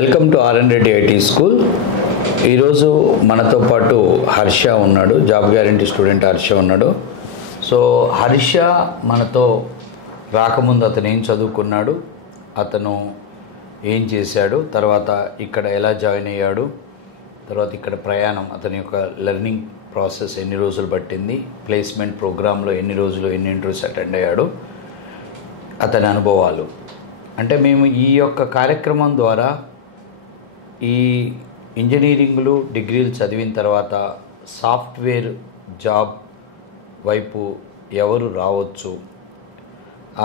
Welcome to RN Reddy IT school. ఈరోజు మనతో పాటు హర్ష ఉన్నాడు, జాబ్ గ్యారంటీ స్టూడెంట్ హర్ష ఉన్నాడు. సో హర్ష మనతో రాకముందు అతను ఏం చదువుకున్నాడు, అతను ఏం చేశాడు, తర్వాత ఇక్కడ ఎలా జాయిన్ అయ్యాడు, తర్వాత ఇక్కడ ప్రయాణం, అతని యొక్క లెర్నింగ్ ప్రాసెస్ ఎన్ని రోజులు పట్టింది, ప్లేస్మెంట్ ప్రోగ్రాంలో ఎన్ని రోజులు ఎన్ని ఇంటర్వ్యూస్ అటెండ్ అయ్యాడు, అతని అనుభవాలు. అంటే మేము ఈ యొక్క కార్యక్రమం ద్వారా ఈ ఇంజనీరింగ్లు డిగ్రీలు చదివిన తర్వాత సాఫ్ట్వేర్ జాబ్ వైపు ఎవరు రావచ్చు,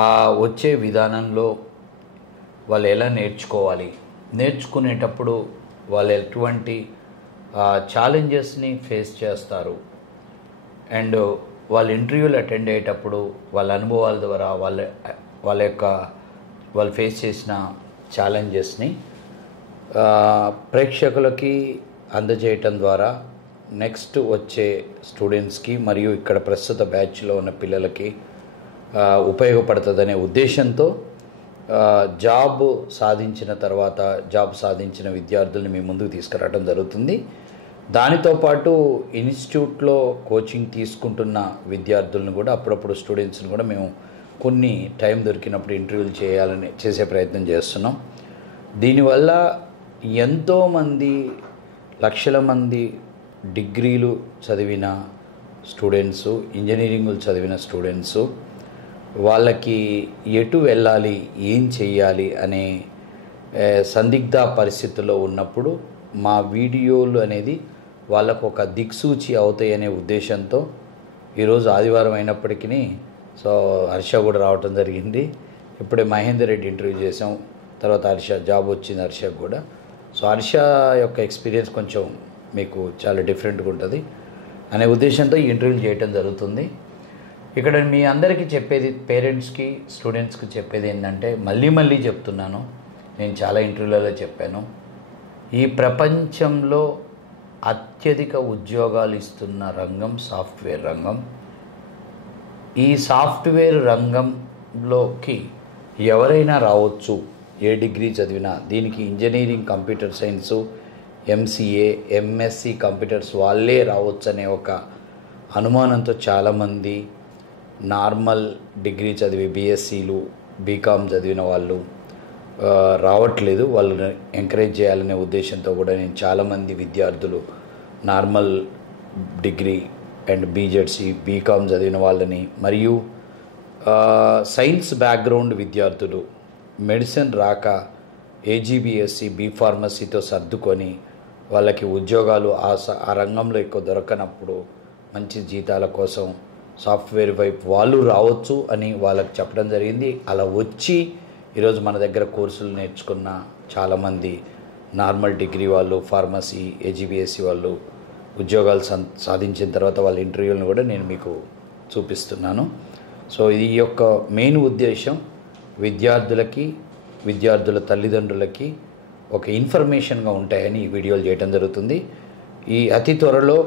ఆ వచ్చే విధానంలో వాళ్ళు ఎలా నేర్చుకోవాలి, నేర్చుకునేటప్పుడు వాళ్ళు ఎటువంటి ఛాలెంజెస్ని ఫేస్ చేస్తారు, అండ్ వాళ్ళ ఇంటర్వ్యూలు అటెండ్ అయ్యేటప్పుడు వాళ్ళ అనుభవాల ద్వారా వాళ్ళు ఫేస్ చేసిన ఛాలెంజెస్ని ప్రేక్షకులకి అందజేయటం ద్వారా నెక్స్ట్ వచ్చే స్టూడెంట్స్కి మరియు ఇక్కడ ప్రస్తుత బ్యాచ్లో ఉన్న పిల్లలకి ఉపయోగపడుతుందనే ఉద్దేశంతో జాబ్ సాధించిన విద్యార్థుల్ని మీ ముందుకు తీసుకురావడం జరుగుతుంది. దానితో పాటు ఇన్స్టిట్యూట్లో కోచింగ్ తీసుకుంటున్న విద్యార్థులను కూడా అప్పుడప్పుడు స్టూడెంట్స్ని కూడా మేము కొన్ని టైం దొరికినప్పుడు ఇంటర్వ్యూలు చేసే ప్రయత్నం చేస్తున్నాం. దీనివల్ల ఎంతోమంది లక్షల మంది డిగ్రీలు చదివిన స్టూడెంట్సు, ఇంజనీరింగ్లు చదివిన స్టూడెంట్సు వాళ్ళకి ఎటు వెళ్ళాలి, ఏం చెయ్యాలి అనే సందిగ్ధ పరిస్థితుల్లో ఉన్నప్పుడు మా వీడియోలు అనేది వాళ్ళకు ఒక దిక్సూచి అవుతాయనే ఉద్దేశంతో ఈరోజు ఆదివారం అయినప్పటికీ సో హర్ష కూడా రావటం జరిగింది. ఇప్పుడే మహేందర్ రెడ్డి ఇంటర్వ్యూ చేసాం, తర్వాత హర్ష జాబ్ వచ్చింది హర్షకు కూడా. సో హర్ష యొక్క ఎక్స్పీరియన్స్ కొంచెం మీకు చాలా డిఫరెంట్గా ఉంటుంది అనే ఉద్దేశంతో ఈ ఇంటర్వ్యూ చేయటం జరుగుతుంది. ఇక్కడ మీ అందరికీ చెప్పేది, పేరెంట్స్కి స్టూడెంట్స్కి చెప్పేది ఏంటంటే, మళ్ళీ చెప్తున్నాను, నేను చాలా ఇంటర్వ్యూలలో చెప్పాను, ఈ ప్రపంచంలో అత్యధిక ఉద్యోగాలు ఇస్తున్న రంగం సాఫ్ట్వేర్ రంగం. ఈ సాఫ్ట్వేర్ రంగంలోకి ఎవరైనా రావచ్చు, ఏ డిగ్రీ చదివినా. దీనికి engineering, computer science, MCA, MSc computers వాళ్ళే రావచ్చు అనే ఒక అనుమానంతో చాలామంది నార్మల్ డిగ్రీ చదివి బీఎస్సీలు, బీకామ్ చదివిన వాళ్ళు రావట్లేదు. వాళ్ళని ఎంకరేజ్ చేయాలనే ఉద్దేశంతో కూడా నేను చాలామంది విద్యార్థులు normal degree and BZC, BCom చదివిన వాళ్ళని మరియు సైన్స్ బ్యాక్గ్రౌండ్ విద్యార్థులు మెడిసిన్ రాక ఏజీబీఎస్సీ, బీ ఫార్మసీతో సర్దుకొని వాళ్ళకి ఉద్యోగాలు ఆ రంగంలో ఎక్కువ దొరకనప్పుడు మంచి జీతాల కోసం సాఫ్ట్వేర్ వైపు వాళ్ళు రావచ్చు అని వాళ్ళకి చెప్పడం జరిగింది. అలా వచ్చి ఈరోజు మన దగ్గర కోర్సులు నేర్చుకున్న చాలామంది నార్మల్ డిగ్రీ వాళ్ళు, ఫార్మసీ, ఏజీబీఎస్సీ వాళ్ళు ఉద్యోగాలు సాధించిన తర్వాత వాళ్ళ ఇంటర్వ్యూలను కూడా నేను మీకు చూపిస్తున్నాను. సో ఈ యొక్క మెయిన్ ఉద్దేశం విద్యార్థులకి, విద్యార్థుల తల్లిదండ్రులకి ఒక ఇన్ఫర్మేషన్గా ఉంటాయని ఈ వీడియోలు చేయడం జరుగుతుంది. ఈ అతి త్వరలో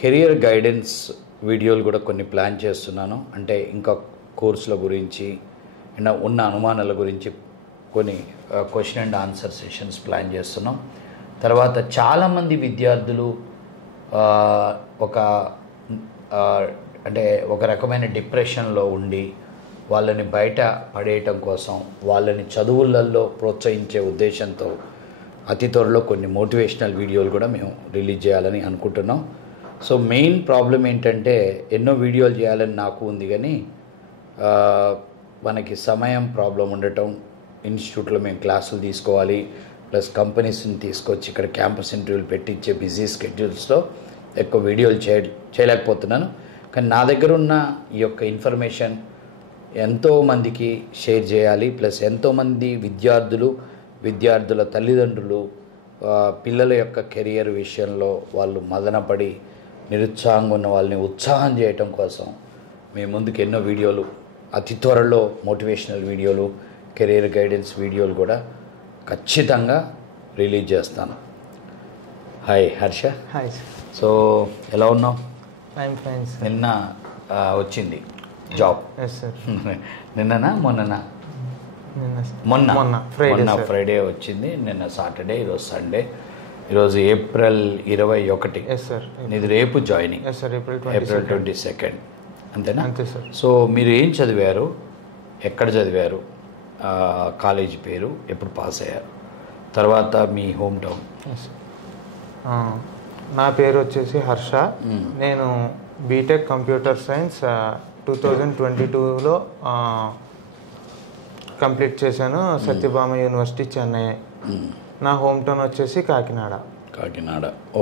కెరియర్ గైడెన్స్ వీడియోలు కూడా కొన్ని ప్లాన్ చేస్తున్నాను. అంటే ఇంకా కోర్సుల గురించి, ఉన్న అనుమానాల గురించి కొన్ని question and answer sessions plan చేస్తున్నాం. తర్వాత చాలామంది విద్యార్థులు ఒక రకమైన డిప్రెషన్లో ఉండి వాళ్ళని బయట పడేయటం కోసం, వాళ్ళని చదువులలో ప్రోత్సహించే ఉద్దేశంతో అతి త్వరలో కొన్ని మోటివేషనల్ వీడియోలు కూడా మేము రిలీజ్ చేయాలని అనుకుంటున్నాం. సో మెయిన్ ప్రాబ్లం ఏంటంటే, ఎన్నో వీడియోలు చేయాలని నాకు ఉంది కానీ మనకి సమయం ప్రాబ్లం ఉండటం, ఇన్స్టిట్యూట్లో మేము క్లాసులు తీసుకోవాలి, ప్లస్ కంపెనీస్ని తీసుకొచ్చి ఇక్కడ క్యాంపస్ ఇంటర్వ్యూలు పెట్టించే బిజీ స్కెడ్యూల్స్లో ఎక్కువ వీడియోలు చేయలేకపోతున్నాను. కానీ నా దగ్గర ఉన్న ఈ యొక్క ఇన్ఫర్మేషన్ ఎంతోమందికి షేర్ చేయాలి. ప్లస్ ఎంతోమంది విద్యార్థుల తల్లిదండ్రులు పిల్లల యొక్క కెరియర్ విషయంలో వాళ్ళు మదనపడి నిరుత్సాహంగా ఉన్న వాళ్ళని ఉత్సాహం చేయటం కోసం మీ ముందుకు ఎన్నో వీడియోలు, అతి త్వరలో మోటివేషనల్ వీడియోలు, కెరియర్ గైడెన్స్ వీడియోలు కూడా ఖచ్చితంగా రిలీజ్ చేస్తాను. హాయ్ హర్ష. హాయ్. సో ఎలా ఉన్నావు? I'm fine sir. నిన్న వచ్చింది జాబ్. Yes sir. నిన్ననా మొన్ననా? మొన్న ఫ్రైడే వచ్చింది, నిన్న సాటర్డే, ఈరోజు సండే, ఈరోజు ఏప్రిల్ 21. ఇది రేపు జాయినింగ్, ఏప్రిల్ 22 అంతేనా? అంతే సార్. సో మీరు ఏం చదివారు, ఎక్కడ చదివారు, కాలేజీ పేరు, ఎప్పుడు పాస్ అయ్యారు, తర్వాత మీ హోమ్ టౌన్? నా పేరు వచ్చేసి హర్ష. నేను బీటెక్ కంప్యూటర్ సైన్స్ 2022లో కంప్లీట్ చేశాను, సత్యభామ యూనివర్సిటీ, చెన్నై. నా హోమ్ టౌన్ వచ్చేసి కాకినాడ.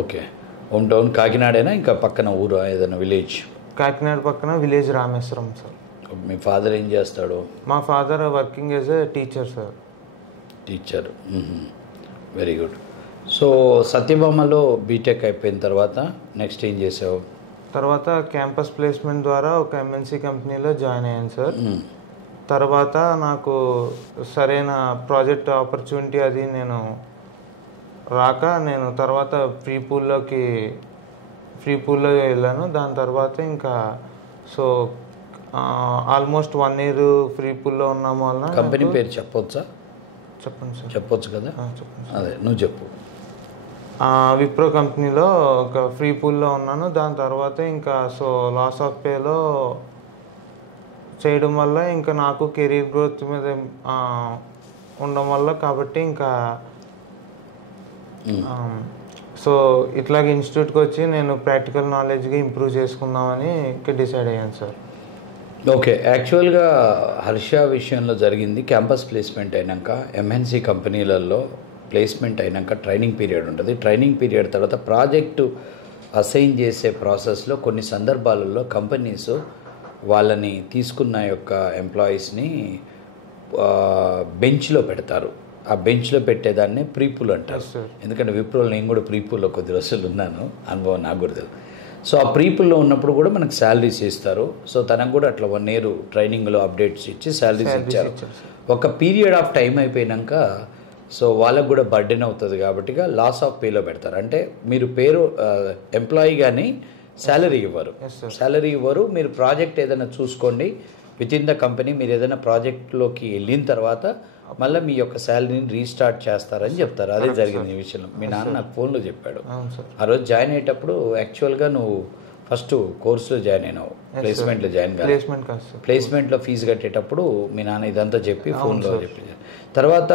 ఓకే. హోమ్ టౌన్ కాకినాడేనా, ఇంకా పక్కన ఊరు ఏదైనా విలేజ్? కాకినాడ పక్కన విలేజ్ రామేశ్వరం సార్. మీ ఫాదర్ ఏం చేస్తాడు? మా father working as a teacher sir. Teacher, very good. So సత్యభామలో బీటెక్ అయిపోయిన తర్వాత నెక్స్ట్ ఏం చేసావు? తర్వాత క్యాంపస్ ప్లేస్మెంట్ ద్వారా ఒక ఎంఎన్సీ కంపెనీలో జాయిన్ అయ్యాను సార్. తర్వాత నాకు సరైన ప్రాజెక్ట్ ఆపర్చునిటీ అది నేను తర్వాత ఫ్రీ పూల్లో వెళ్ళాను. దాని తర్వాత ఇంకా సో ఆల్మోస్ట్ 1 year ఫ్రీ పూల్లో ఉన్నాం వలన. కంపెనీ పేరు చెప్పొచ్చా? చెప్పండి సార్. చెప్పొచ్చు కదా? చెప్పండి. అదే నువ్వు చెప్పు. విప్రో కంపెనీలో ఒక ఫ్రీ పూల్లో ఉన్నాను. దాని తర్వాత ఇంకా సో లాస్ ఆఫ్ పేలో చేయడం వల్ల ఇంకా నాకు కెరీర్ గ్రోత్ మీద ఉండడం వల్ల కాబట్టి ఇంకా సో ఇట్లాగ ఇన్స్టిట్యూట్కి వచ్చి నేను ప్రాక్టికల్ నాలెడ్జ్గా ఇంప్రూవ్ చేసుకుందామని ఇంకా డిసైడ్ అయ్యాను సార్. ఓకే. యాక్చువల్గా హర్ష విషయంలో జరిగింది, క్యాంపస్ ప్లేస్మెంట్ అయినాక ఎంఎన్సీ కంపెనీలలో ప్లేస్మెంట్ అయినాక ట్రైనింగ్ పీరియడ్ ఉంటుంది. ట్రైనింగ్ పీరియడ్ తర్వాత ప్రాజెక్టు అసైన్ చేసే ప్రాసెస్లో కొన్ని సందర్భాలలో కంపెనీస్ వాళ్ళని తీసుకున్న యొక్క ఎంప్లాయీస్ని బెంచ్లో పెడతారు. ఆ బెంచ్లో పెట్టేదాన్ని ప్రీపూల్ అంటారు. ఎందుకంటే విప్రోలో నేను కూడా ప్రీపూల్లో కొద్ది రోజులు ఉన్నాను, అనుభవం నాకు కూడా తెలుసు. సో ఆ ప్రీపూల్లో ఉన్నప్పుడు కూడా మనకు శాలరీస్ ఇస్తారు. సో తనకు కూడా అట్లా 1 year ట్రైనింగ్లో అప్డేట్స్ ఇచ్చి శాలరీస్ ఇచ్చారు. ఒక పీరియడ్ ఆఫ్ టైం అయిపోయినాక సో వాళ్ళకు కూడా బర్డెన్ అవుతుంది కాబట్టి లాస్ ఆఫ్ పేలో పెడతారు. అంటే మీరు పేరు ఎంప్లాయీ కానీ శాలరీ ఇవ్వరు. మీరు ప్రాజెక్ట్ ఏదైనా చూసుకోండి, విత్ ఇన్ ద కంపెనీ మీరు ఏదైనా ప్రాజెక్ట్లోకి వెళ్ళిన తర్వాత మళ్ళీ మీ యొక్క శాలరీని రీస్టార్ట్ చేస్తారని చెప్తారు. అదే జరిగింది ఈ విషయంలో. మీ నాన్న నాకు ఫోన్లో చెప్పాడు. ఆ రోజు జాయిన్ అయ్యేటప్పుడు యాక్చువల్గా నువ్వు ఫస్ట్ కోర్సులో జాయిన్ అయినావు, ప్లేస్మెంట్లో జాయిన్ కాదు. ప్లేస్మెంట్లో ఫీజు కట్టేటప్పుడు మీ నాన్న ఇదంతా చెప్పి ఫోన్లో చెప్పి, తర్వాత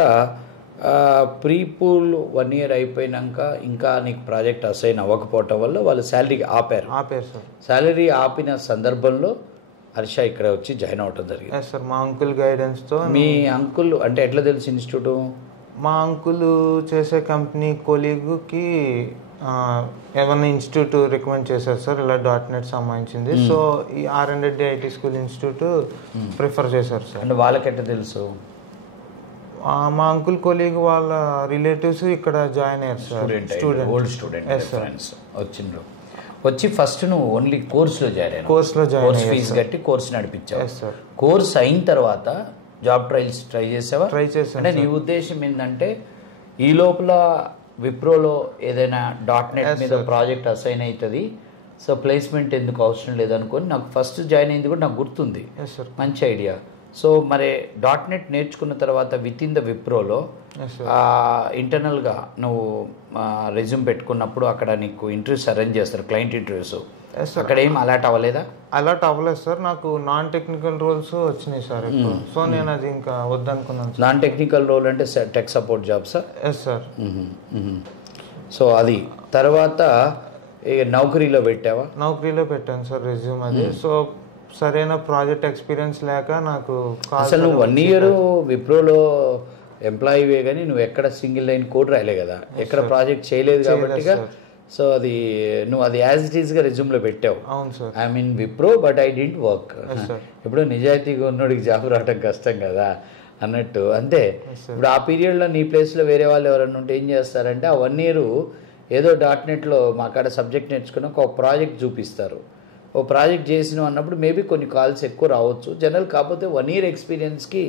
ప్రీపూల్ 1 year అయిపోయినాక ఇంకా నీకు ప్రాజెక్ట్ అసైన్ అవ్వకపోవటం వల్ల వాళ్ళు శాలరీ ఆపారు. శాలరీ ఆపిన సందర్భంలో హర్ష ఇక్కడ వచ్చి జాయిన్ అవ్వటం జరిగింది. సార్ మా అంకుల్ గైడెన్స్తో. మీ అంకుల్ అంటే ఎట్లా తెలుసు ఇన్స్టిట్యూట్? మా అంకుల్ చేసే కంపెనీ కొలీగ్కి ఏమన్నా ఇన్స్టిట్యూట్ రికమెండ్ చేశారు సార్, ఇలా .NET సంబంధించింది. సో ఈ R&D IT school institute prefer చేశారు సార్. అంటే వాళ్ళకి ఎట్లా తెలుసు? మా అంకుల్ కొలీగ్ వాళ్ళ రిలేటివ్స్ ఇక్కడ జాయిన్ అయ్యారు సార్. ఓల్డ్ స్టూడెంట్ ఫ్రెండ్స్ వచ్చిండ్రు. వచ్చి ఫస్ట్ నువ్వు ఓన్లీ కోర్సులో జాయిన్ అయ్యావు. కోర్స్ ఫీజు కట్టి కోర్సు నడిపించావు. కోర్స్ అయిన తర్వాత జాబ్ ట్రయల్స్ ట్రై చేసావా? ట్రై చేసాను. అంటే నీ ఉద్దేశం ఏంటంటే ఈ లోపల విప్రోలో ఏదైనా .NET మీద ప్రాజెక్ట్ అసైన్ అవుతుంది, సో ప్లేస్మెంట్ ఎందుకు అవసరం లేదనుకొని నాకు ఫస్ట్ జాయిన్ అయింది కూడా నాకు గుర్తుంది. మంచి ఐడియా. సో మరి .NET నేర్చుకున్న తర్వాత విత్ ఇన్ ద విప్రోలో ఇంటర్నల్గా నువ్వు రెజ్యూమ్ పెట్టుకున్నప్పుడు అక్కడ నీకు ఇంటర్వ్యూస్ అరేంజ్ చేస్తారు, క్లయింట్ ఇంటర్వ్యూస్. అక్కడ ఏం అలర్ట్ అవ్వలేదా? అలర్ట్ అవ్వలేదు సార్. నాకు నాన్ టెక్నికల్ రోల్స్ వచ్చినాయి సార్. సో నేను అది ఇంకా వద్దనుకున్నాను. నాన్ టెక్నికల్ రోల్ అంటే tech support job sir? Yes sir. So అది తర్వాత నౌకరీలో పెట్టావా? నౌకరీలో పెట్టాను సార్ రెజ్యూమ్ అది. సో సరైన ప్రాజెక్ట్ ఎక్స్పీరియన్స్ లేక నాకు అసలు నువ్వు 1 year విప్రోలో ఎంప్లాయీవే కానీ నువ్వు ఎక్కడ సింగిల్ లైన్ కోడ్ రాయలే కదా, ఎక్కడ ప్రాజెక్ట్ చేయలేదు కాబట్టి సో అది నువ్వు అది యాజ్ ఇట్ ఈస్గా రెజ్యూమ్లో పెట్టావు. అవును sir. I mean Wipro but I didn't work. ఇప్పుడు నిజాయితీగా ఉన్నోడికి జాబ్ రావడం కష్టం కదా అన్నట్టు. అంతే. ఇప్పుడు ఆ పీరియడ్లో నీ ప్లేస్లో వేరే వాళ్ళు ఎవరన్నా ఉంటే ఏం చేస్తారంటే ఆ 1 year ఏదో .NETలో మా కాడ సబ్జెక్ట్ నేర్చుకున్నాక ఒక ప్రాజెక్ట్ చూపిస్తారు. ఓ ప్రాజెక్ట్ చేసినావు అన్నప్పుడు మేబీ కొన్ని కాల్స్ ఎక్కువ రావచ్చు జనరల్. కాకపోతే 1 year ఎక్స్పీరియన్స్కి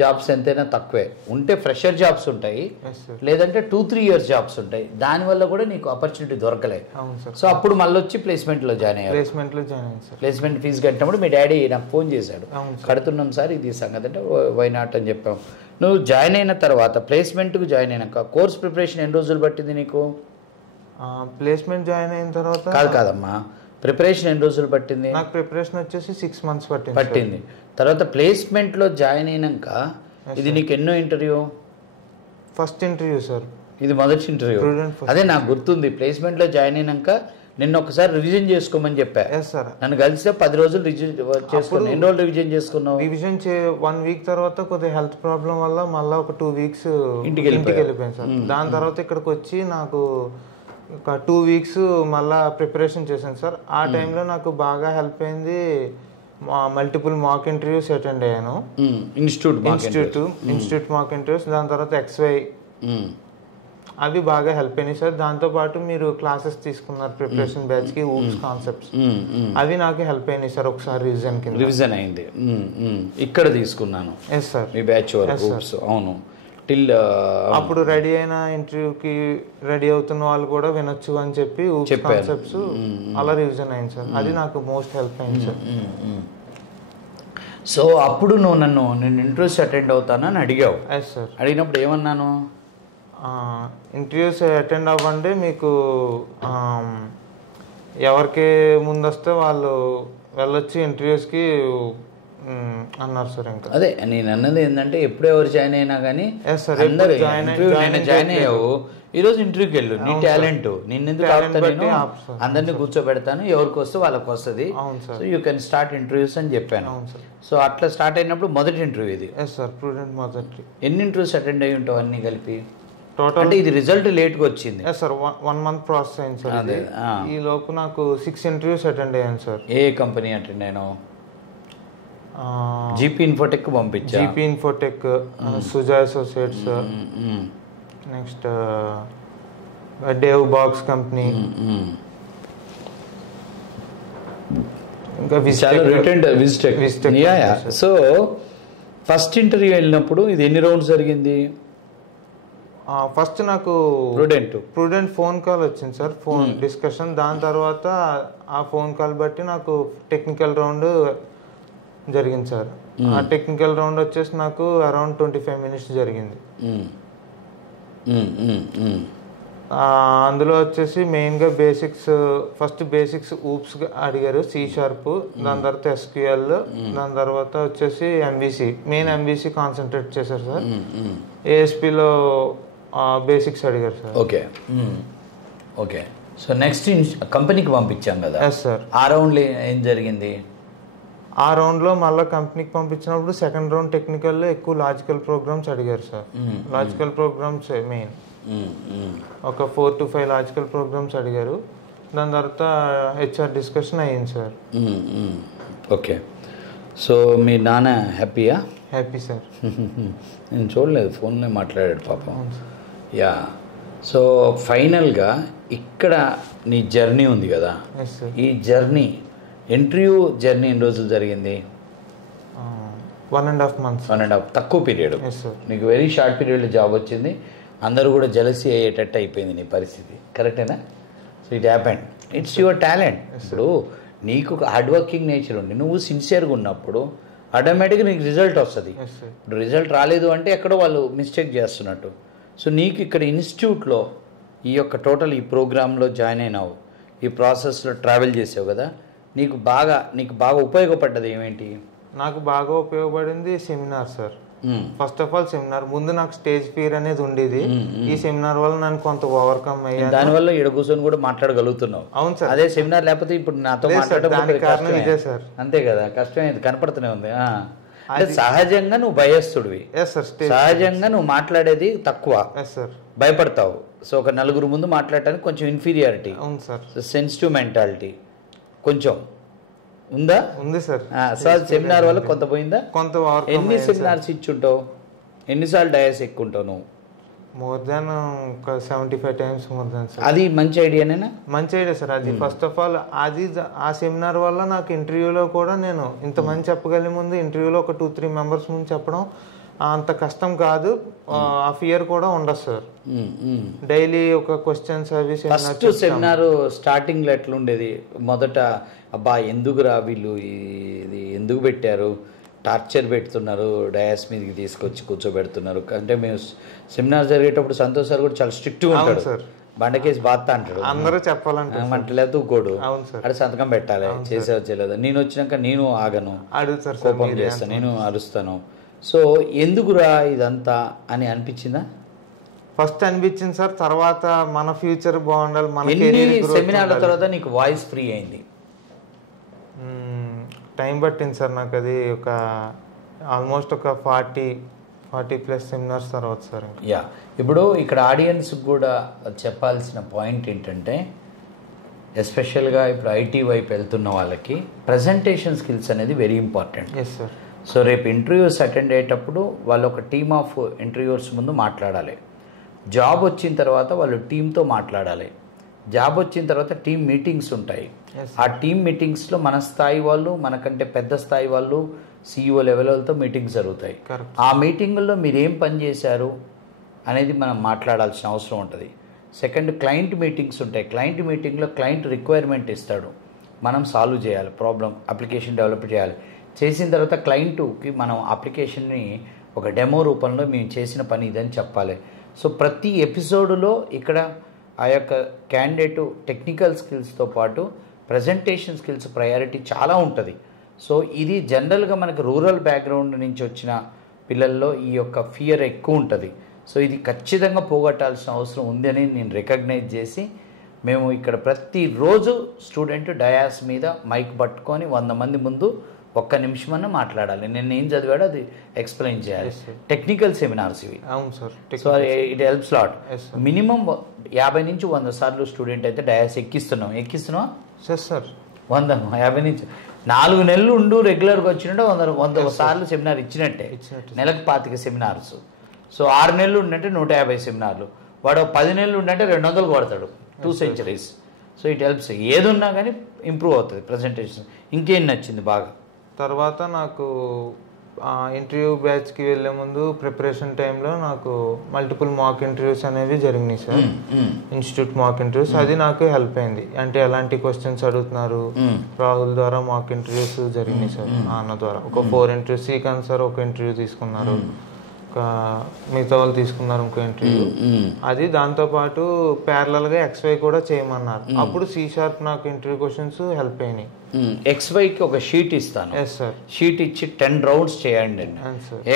జాబ్స్ ఎంతైనా తక్కువే ఉంటే ఫ్రెషర్ జాబ్స్ ఉంటాయి, ఎస్ సార్. లేదంటే 2-3 ఇయర్స్ జాబ్స్ ఉంటాయి. దానివల్ల కూడా నీకు ఆపర్చునిటీ దొరకలే. అవును సార్. సో అప్పుడు మళ్ళీ వచ్చి ప్లేస్మెంట్లో జాయిన్ అయ్యారు. ప్లేస్మెంట్లో జాయిన్ అయ్యాను సార్. ప్లేస్మెంట్ ఫీజు కట్టినప్పుడు మీ డాడీ నాకు ఫోన్ చేశాడు, అవును సార్. కడుతున్నాం సార్ ఇది సంగతి అంటే వై నాట్ అని చెప్పాం. నువ్వు జాయిన్ అయిన తర్వాత ప్లేస్మెంట్కు జాయిన్ అయినాక కోర్స్ ప్రిపరేషన్ ఎన్ని రోజులు పట్టింది నీకు? ప్లేస్మెంట్ జాయిన్ అయిన తర్వాత కాదమ్మా, ప్రిపరేషన్ ఎన్ని రోజులు పట్టింది? నాకు ప్రిపరేషన్ వచ్చేసి 6 months పట్టింది. తర్వాత ప్లేస్మెంట్లో జాయిన్ అయినాక ఇది నీకు ఎన్నో ఇంటర్వ్యూ? First interview sir. ఇది మొదటి ఇంటర్వ్యూ. అదే నాకు గుర్తుంది. ప్లేస్మెంట్లో జాయిన్ అయినాక నిన్న ఒకసారి రివిజన్ చేసుకోమని చెప్పా. Yes sir. నన్ను కలిస్తే 10 రోజులు రివిజన్ చేసుకున్నాను. ఎన్ని రోజులు రివిజన్ చేసుకున్నావు? రివిజన్ 1 week తర్వాత కొద్దిగా హెల్త్ ప్రాబ్లం వల్ల మళ్ళీ ఒక 2 weeks ఇంటికి వెళ్ళిపోయాను సార్. దాని తర్వాత ఇక్కడికి వచ్చి నాకు ఒక 2 weeks మళ్ళీ ప్రిపరేషన్ చేశాను సార్. ఆ టైంలో నాకు బాగా హెల్ప్ అయింది. మల్టిపుల్ మాక్ ఇంటర్వ్యూస్ అటెండ్ అయ్యాను. ఇన్స్టిట్యూట్ మాక్ ఇంటర్వ్యూస్, దాని తర్వాత XY అవి బాగా హెల్ప్ అయినాయి సార్. దాంతోపాటు మీరు క్లాసెస్ తీసుకున్నారు ప్రిపరేషన్ బ్యాచ్కి, ఊప్స్ కాన్సెప్ట్స్, అవి నాకు హెల్ప్ అయినాయి సార్. ఒకసారి రివిజన్ అయింది. ఇక్కడ తీసుకున్నాను. Yes sir. మీ బ్యాచ్ వరకు. అవును. టిల్ అప్పుడు రెడీ అయిన ఇంటర్వ్యూకి రెడీ అవుతున్న వాళ్ళు కూడా వినొచ్చు అని చెప్పి ఊప్స్ కాన్సెప్ట్స్ అలా రివిజన్ అయింది సార్. అది నాకు మోస్ట్ హెల్ప్ అయింది సార్. సో అప్పుడు నేను ఇంటర్వ్యూస్ అటెండ్ అవుతానని అడిగావు. Yes sir. అడిగినప్పుడు ఏమన్నాను? ఇంటర్వ్యూస్ అటెండ్ అవ్వండి, మీకు ఎవరికి ముందు వస్తే వాళ్ళు వెళ్ళొచ్చు ఇంటర్వ్యూస్కి అన్నారు సార్. ఇంకా అదే నేను అన్నది ఏంటంటే ఎప్పుడు ఎవరు జాయిన్ అయినా కానీ అందరూ జాయిన్ అయ్యావు, ఈరోజు ఇంటర్వ్యూకి వెళ్ళు, నీ టాలెంట్ నిన్నెందుకు ఆపుతాను, అందరినీ కూర్చోబెడతాను, ఎవరికి వస్తే వాళ్ళకి వస్తుంది, so you can start interviews అని చెప్పాను. సో అట్లా స్టార్ట్ అయినప్పుడు మొదటి ఇంటర్వ్యూ ఇది. మొదటి. ఎన్ని ఇంటర్వ్యూస్ అటెండ్ అయ్యి ఉంటావు అన్ని కలిపి టోటల్? అంటే ఇది రిజల్ట్ లేట్గా వచ్చింది సార్. 1 month ప్రాసెస్ అయింది సార్. ఈ లోపు నాకు 6 interviews అటెండ్ అయ్యాను సార్. ఏ కంపెనీ అటెండ్ అయినావు? జీపీ ఇన్ఫోటెక్ పంపించా. GP infotech, Suja associates, next Dev box company, ఇంకా విజిటెక్. సో ఫస్ట్ ఇంటర్వ్యూ వెళ్ళినప్పుడు ఇది ఎన్ని రౌండ్స్ జరిగింది? ఫస్ట్ నాకు ప్రుడెంట్ ఫోన్ కాల్ వచ్చింది సార్, ఫోన్ డిస్కషన్. దాని తర్వాత ఆ ఫోన్ కాల్ బట్టి నాకు టెక్నికల్ రౌండ్ జరిగింది సార్. ఆ టెక్నికల్ రౌండ్ వచ్చేసి నాకు అరౌండ్ 25 minutes జరిగింది. అందులో వచ్చేసి మెయిన్గా ఫస్ట్ బేసిక్స్ ఊప్స్ అడిగారు, C#, దాని తర్వాత SQL, దాని తర్వాత వచ్చేసి మెయిన్ MVC కాన్సన్ట్రేట్ చేశారు సార్. ASPలో బేసిక్స్ అడిగారు సార్. ఓకే. సో నెక్స్ట్ కంపెనీకి పంపించాం కదా. Yes sir. ఆ రౌండ్లో ఏం జరిగింది? ఆ రౌండ్లో మళ్ళీ కంపెనీకి పంపించినప్పుడు సెకండ్ రౌండ్ టెక్నికల్లో ఎక్కువ లాజికల్ ప్రోగ్రామ్స్ అడిగారు సార్. లాజికల్ ప్రోగ్రామ్స్ మెయిన్ ఒక 4 to 5 లాజికల్ ప్రోగ్రామ్స్ అడిగారు. దాని తర్వాత HR డిస్కషన్ అయ్యింది సార్. ఓకే. సో మీ నాన్న హ్యాపీయా? Happy sir. నేను చూడలేదు, ఫోన్లో మాట్లాడాడు పాపం. యా. సో ఫైనల్గా ఇక్కడ నీ జర్నీ ఉంది కదా, ఈ జర్నీ ఇంటర్వ్యూ జర్నీ ఎన్ని రోజులు జరిగింది? 1.5 months. తక్కువ పీరియడ్. నీకు వెరీ షార్ట్ పీరియడ్లో జాబ్ వచ్చింది. అందరూ కూడా జలసీ అయ్యేటట్టు అయిపోయింది నీ పరిస్థితి. కరెక్టేనా? So it happened. It's your talent. ఇప్పుడు నీకు ఒక హార్డ్ వర్కింగ్ నేచర్ ఉంది, నువ్వు సిన్సియర్గా ఉన్నప్పుడు ఆటోమేటిక్గా నీకు రిజల్ట్ వస్తుంది. ఇప్పుడు రిజల్ట్ రాలేదు అంటే ఎక్కడో వాళ్ళు మిస్టేక్ చేస్తున్నట్టు. సో నీకు ఇక్కడ ఇన్స్టిట్యూట్లో ఈ యొక్క టోటల్ ఈ ప్రోగ్రాంలో జాయిన్ అయినావు, ఈ ప్రాసెస్లో ట్రావెల్ చేసావు కదా, నీకు బాగా ఉపయోగపడ్డది ఏమేంటి? నాకు బాగా ఉపయోగపడింది seminar sir. First of all seminar. ముందు నాకు స్టేజ్ ఫియర్ అనేది ఉండేది. ఈ సెమినార్ వల్ల నన్ను కొంత ఓవర్కమ్ అయ్యాను. దానివల్ల ఇక్కడ కూర్చొని కూడా మాట్లాడగలుగుతున్నావు. అవును సార్. అదే సెమినార్ లేకపోతే ఇప్పుడు నాతో కారణం ఇదే సార్. అంతే కదా, కష్టమైంది కనపడుతూనే ఉంది. సహజంగా నువ్వు భయస్తుడివి. సహజంగా నువ్వు మాట్లాడేది తక్కువ, భయపడతావు. సో ఒక నలుగురు ముందు మాట్లాడటానికి కొంచెం ఇన్ఫీరియారిటీ. అవును సార్. సెన్సిటివ్ మెంటాలిటీ కొంచెం ఉందా? ఉంది సార్. సార్ సెమినార్ వల్ల కొంత పోయిందా? కొంత. ఎన్ని సెమినార్స్ ఇచ్చుంటావు? ఎన్నిసార్లు డయాస్ ఎక్కుంటావు నువ్వు? More than 75 times more than sir. అది మంచి ఐడియానేనా? మంచి ఐడియా సార్. అది ఫస్ట్ ఆఫ్ ఆల్ ఆ సెమినార్ వల్ల నాకు ఇంటర్వ్యూలో కూడా నేను ఇంతమంది చెప్పగలిగే ముందు ఇంటర్వ్యూలో ఒక 2-3 members ముందు చెప్పడం అంత కష్టం కాదు, ఆ ఫియర్ కూడా ఉండదు సార్. డైలీ ఒక క్వశ్చన్స్ అవి ఫస్ట్ సెమినార్ స్టార్టింగ్లో ఎట్లుండేది? మొదట అబ్బా ఎందుకురా వీళ్ళు ఇది ఎందుకు పెట్టారు, టార్చర్ పెడుతున్నారు, డయాస్ మీదకి తీసుకొచ్చి కూర్చోబెడుతున్నారు అంటే. మేము సెమినార్ జరిగేటప్పుడు సంతోష్ సార్ కూడా చాలా స్ట్రిక్ట్గా ఉంటాడు సార్. బండకేసి బాధ అంటాడు, అందరూ చెప్పాలంటే మంటలేదు ఊకోడు, అక్కడ సంతకం పెట్టాలి, చేసే వచ్చేలేదు. నేను వచ్చినాక నేను ఆగను, కోపం చేస్తాను, నేను అరుస్తాను. సో ఎందుకురా ఇదంతా అని అనిపించిందా? ఫస్ట్ అనిపించింది సార్. తర్వాత మన ఫ్యూచర్ బాగుండాలి, మన సెమినార్ల తర్వాత నీకు వాయిస్ ఫ్రీ అయింది? టైం పట్టింది సార్ నాకు. అది ఒక ఆల్మోస్ట్ ఒక 40+ సెమినార్స్ తర్వాత సార్. యా, ఇప్పుడు ఇక్కడ ఆడియన్స్కి కూడా చెప్పాల్సిన పాయింట్ ఏంటంటే, ఎస్పెషల్గా ఇప్పుడు ఐటీ వైపు వెళ్తున్న వాళ్ళకి ప్రజెంటేషన్ స్కిల్స్ అనేది very important. Yes sir. So రేపు ఇంటర్వ్యూస్ అటెండ్ అయ్యేటప్పుడు వాళ్ళు ఒక టీమ్ ఆఫ్ ఇంటర్వ్యూర్స్ ముందు మాట్లాడాలి. జాబ్ వచ్చిన తర్వాత వాళ్ళు టీంతో మాట్లాడాలి. జాబ్ వచ్చిన తర్వాత టీం మీటింగ్స్ ఉంటాయి. ఆ టీం మీటింగ్స్లో మన స్థాయి వాళ్ళు, మనకంటే పెద్ద స్థాయి వాళ్ళు, CEO లెవెల్ వాళ్ళతో మీటింగ్స్ జరుగుతాయి. ఆ మీటింగుల్లో మీరు ఏం పని చేశారు అనేది మనం మాట్లాడాల్సిన అవసరం ఉంటుంది. సెకండ్, క్లయింట్ మీటింగ్స్ ఉంటాయి. క్లయింట్ మీటింగ్లో క్లయింట్ రిక్వైర్మెంట్ ఇస్తాడు, మనం సాల్వ్ చేయాలి, ప్రాబ్లం అప్లికేషన్ డెవలప్ చేయాలి. చేసిన తర్వాత క్లయింట్కి మనం అప్లికేషన్ని ఒక డెమో రూపంలో మేము చేసిన పని ఇదని చెప్పాలి. సో ప్రతి ఎపిసోడ్లో ఇక్కడ ఆ యొక్క క్యాండిడేట్ టెక్నికల్ స్కిల్స్తో పాటు ప్రజెంటేషన్ స్కిల్స్ ప్రయారిటీ చాలా ఉంటుంది. సో ఇది జనరల్గా మనకు రూరల్ బ్యాక్గ్రౌండ్ నుంచి వచ్చిన పిల్లల్లో ఈ యొక్క ఫియర్ ఎక్కువ ఉంటుంది. సో ఇది ఖచ్చితంగా పోగొట్టాల్సిన అవసరం ఉంది అని నేను రికగ్నైజ్ చేసి, మేము ఇక్కడ ప్రతిరోజు స్టూడెంట్ డయాస్ మీద మైక్ పట్టుకొని 100 మంది ముందు 1 నిమిషమన్నా మాట్లాడాలి. నేను ఏం చదివాడో అది ఎక్స్ప్లెయిన్ చేయాలి. టెక్నికల్ సెమినార్స్ ఇవి. అవును sir. So it helps lot. Minimum 50 నుంచి 100 సార్లు స్టూడెంట్ అయితే డయాస్ ఎక్కిస్తున్నాం సార్. 50 నుంచి 4 నెలలు ఉండు రెగ్యులర్గా వచ్చినట్టే 100 సార్లు సెమినార్ ఇచ్చినట్టే. నెలకు 25 సెమినార్స్. సో 6 నెలలు ఉండంటే 150 సెమినార్లు. వాడు 10 నెలలు ఉండంటే 200 కొడతాడు, 2 సెంచరీస్. So it helps. ఏది ఉన్నా కానీ ఇంప్రూవ్ అవుతుంది ప్రజెంటేషన్. ఇంకేం నచ్చింది బాగా? తర్వాత నాకు ఇంటర్వ్యూ బ్యాచ్కి వెళ్ళే ముందు ప్రిపరేషన్ టైంలో నాకు మల్టిపుల్ మాక్ ఇంటర్వ్యూస్ అనేవి జరిగినాయి సార్. Institute mock interviews. అది నాకు హెల్ప్ అయింది. అంటే ఎలాంటి క్వశ్చన్స్ అడుగుతున్నారు, రాహుల్ ద్వారా మాక్ ఇంటర్వ్యూస్ జరిగినాయి సార్. అన్న ద్వారా ఒక 4 ఇంటర్వ్యూస్. శ్రీకాంత్ సార్ ఒక ఇంటర్వ్యూ తీసుకున్నారు, మిగతా వాళ్ళు తీసుకున్నారు ఇంకో ఇంటర్వ్యూ. అది దాంతోపాటు ప్యారలల్గా XY కూడా చేయమన్నారు. అప్పుడు C# నాకు ఇంటర్వ్యూ క్వశ్చన్స్ హెల్ప్ అయినాయి. XYకి ఒక షీట్ ఇస్తాను. షీట్ ఇచ్చి 10 రౌండ్స్ చేయండి.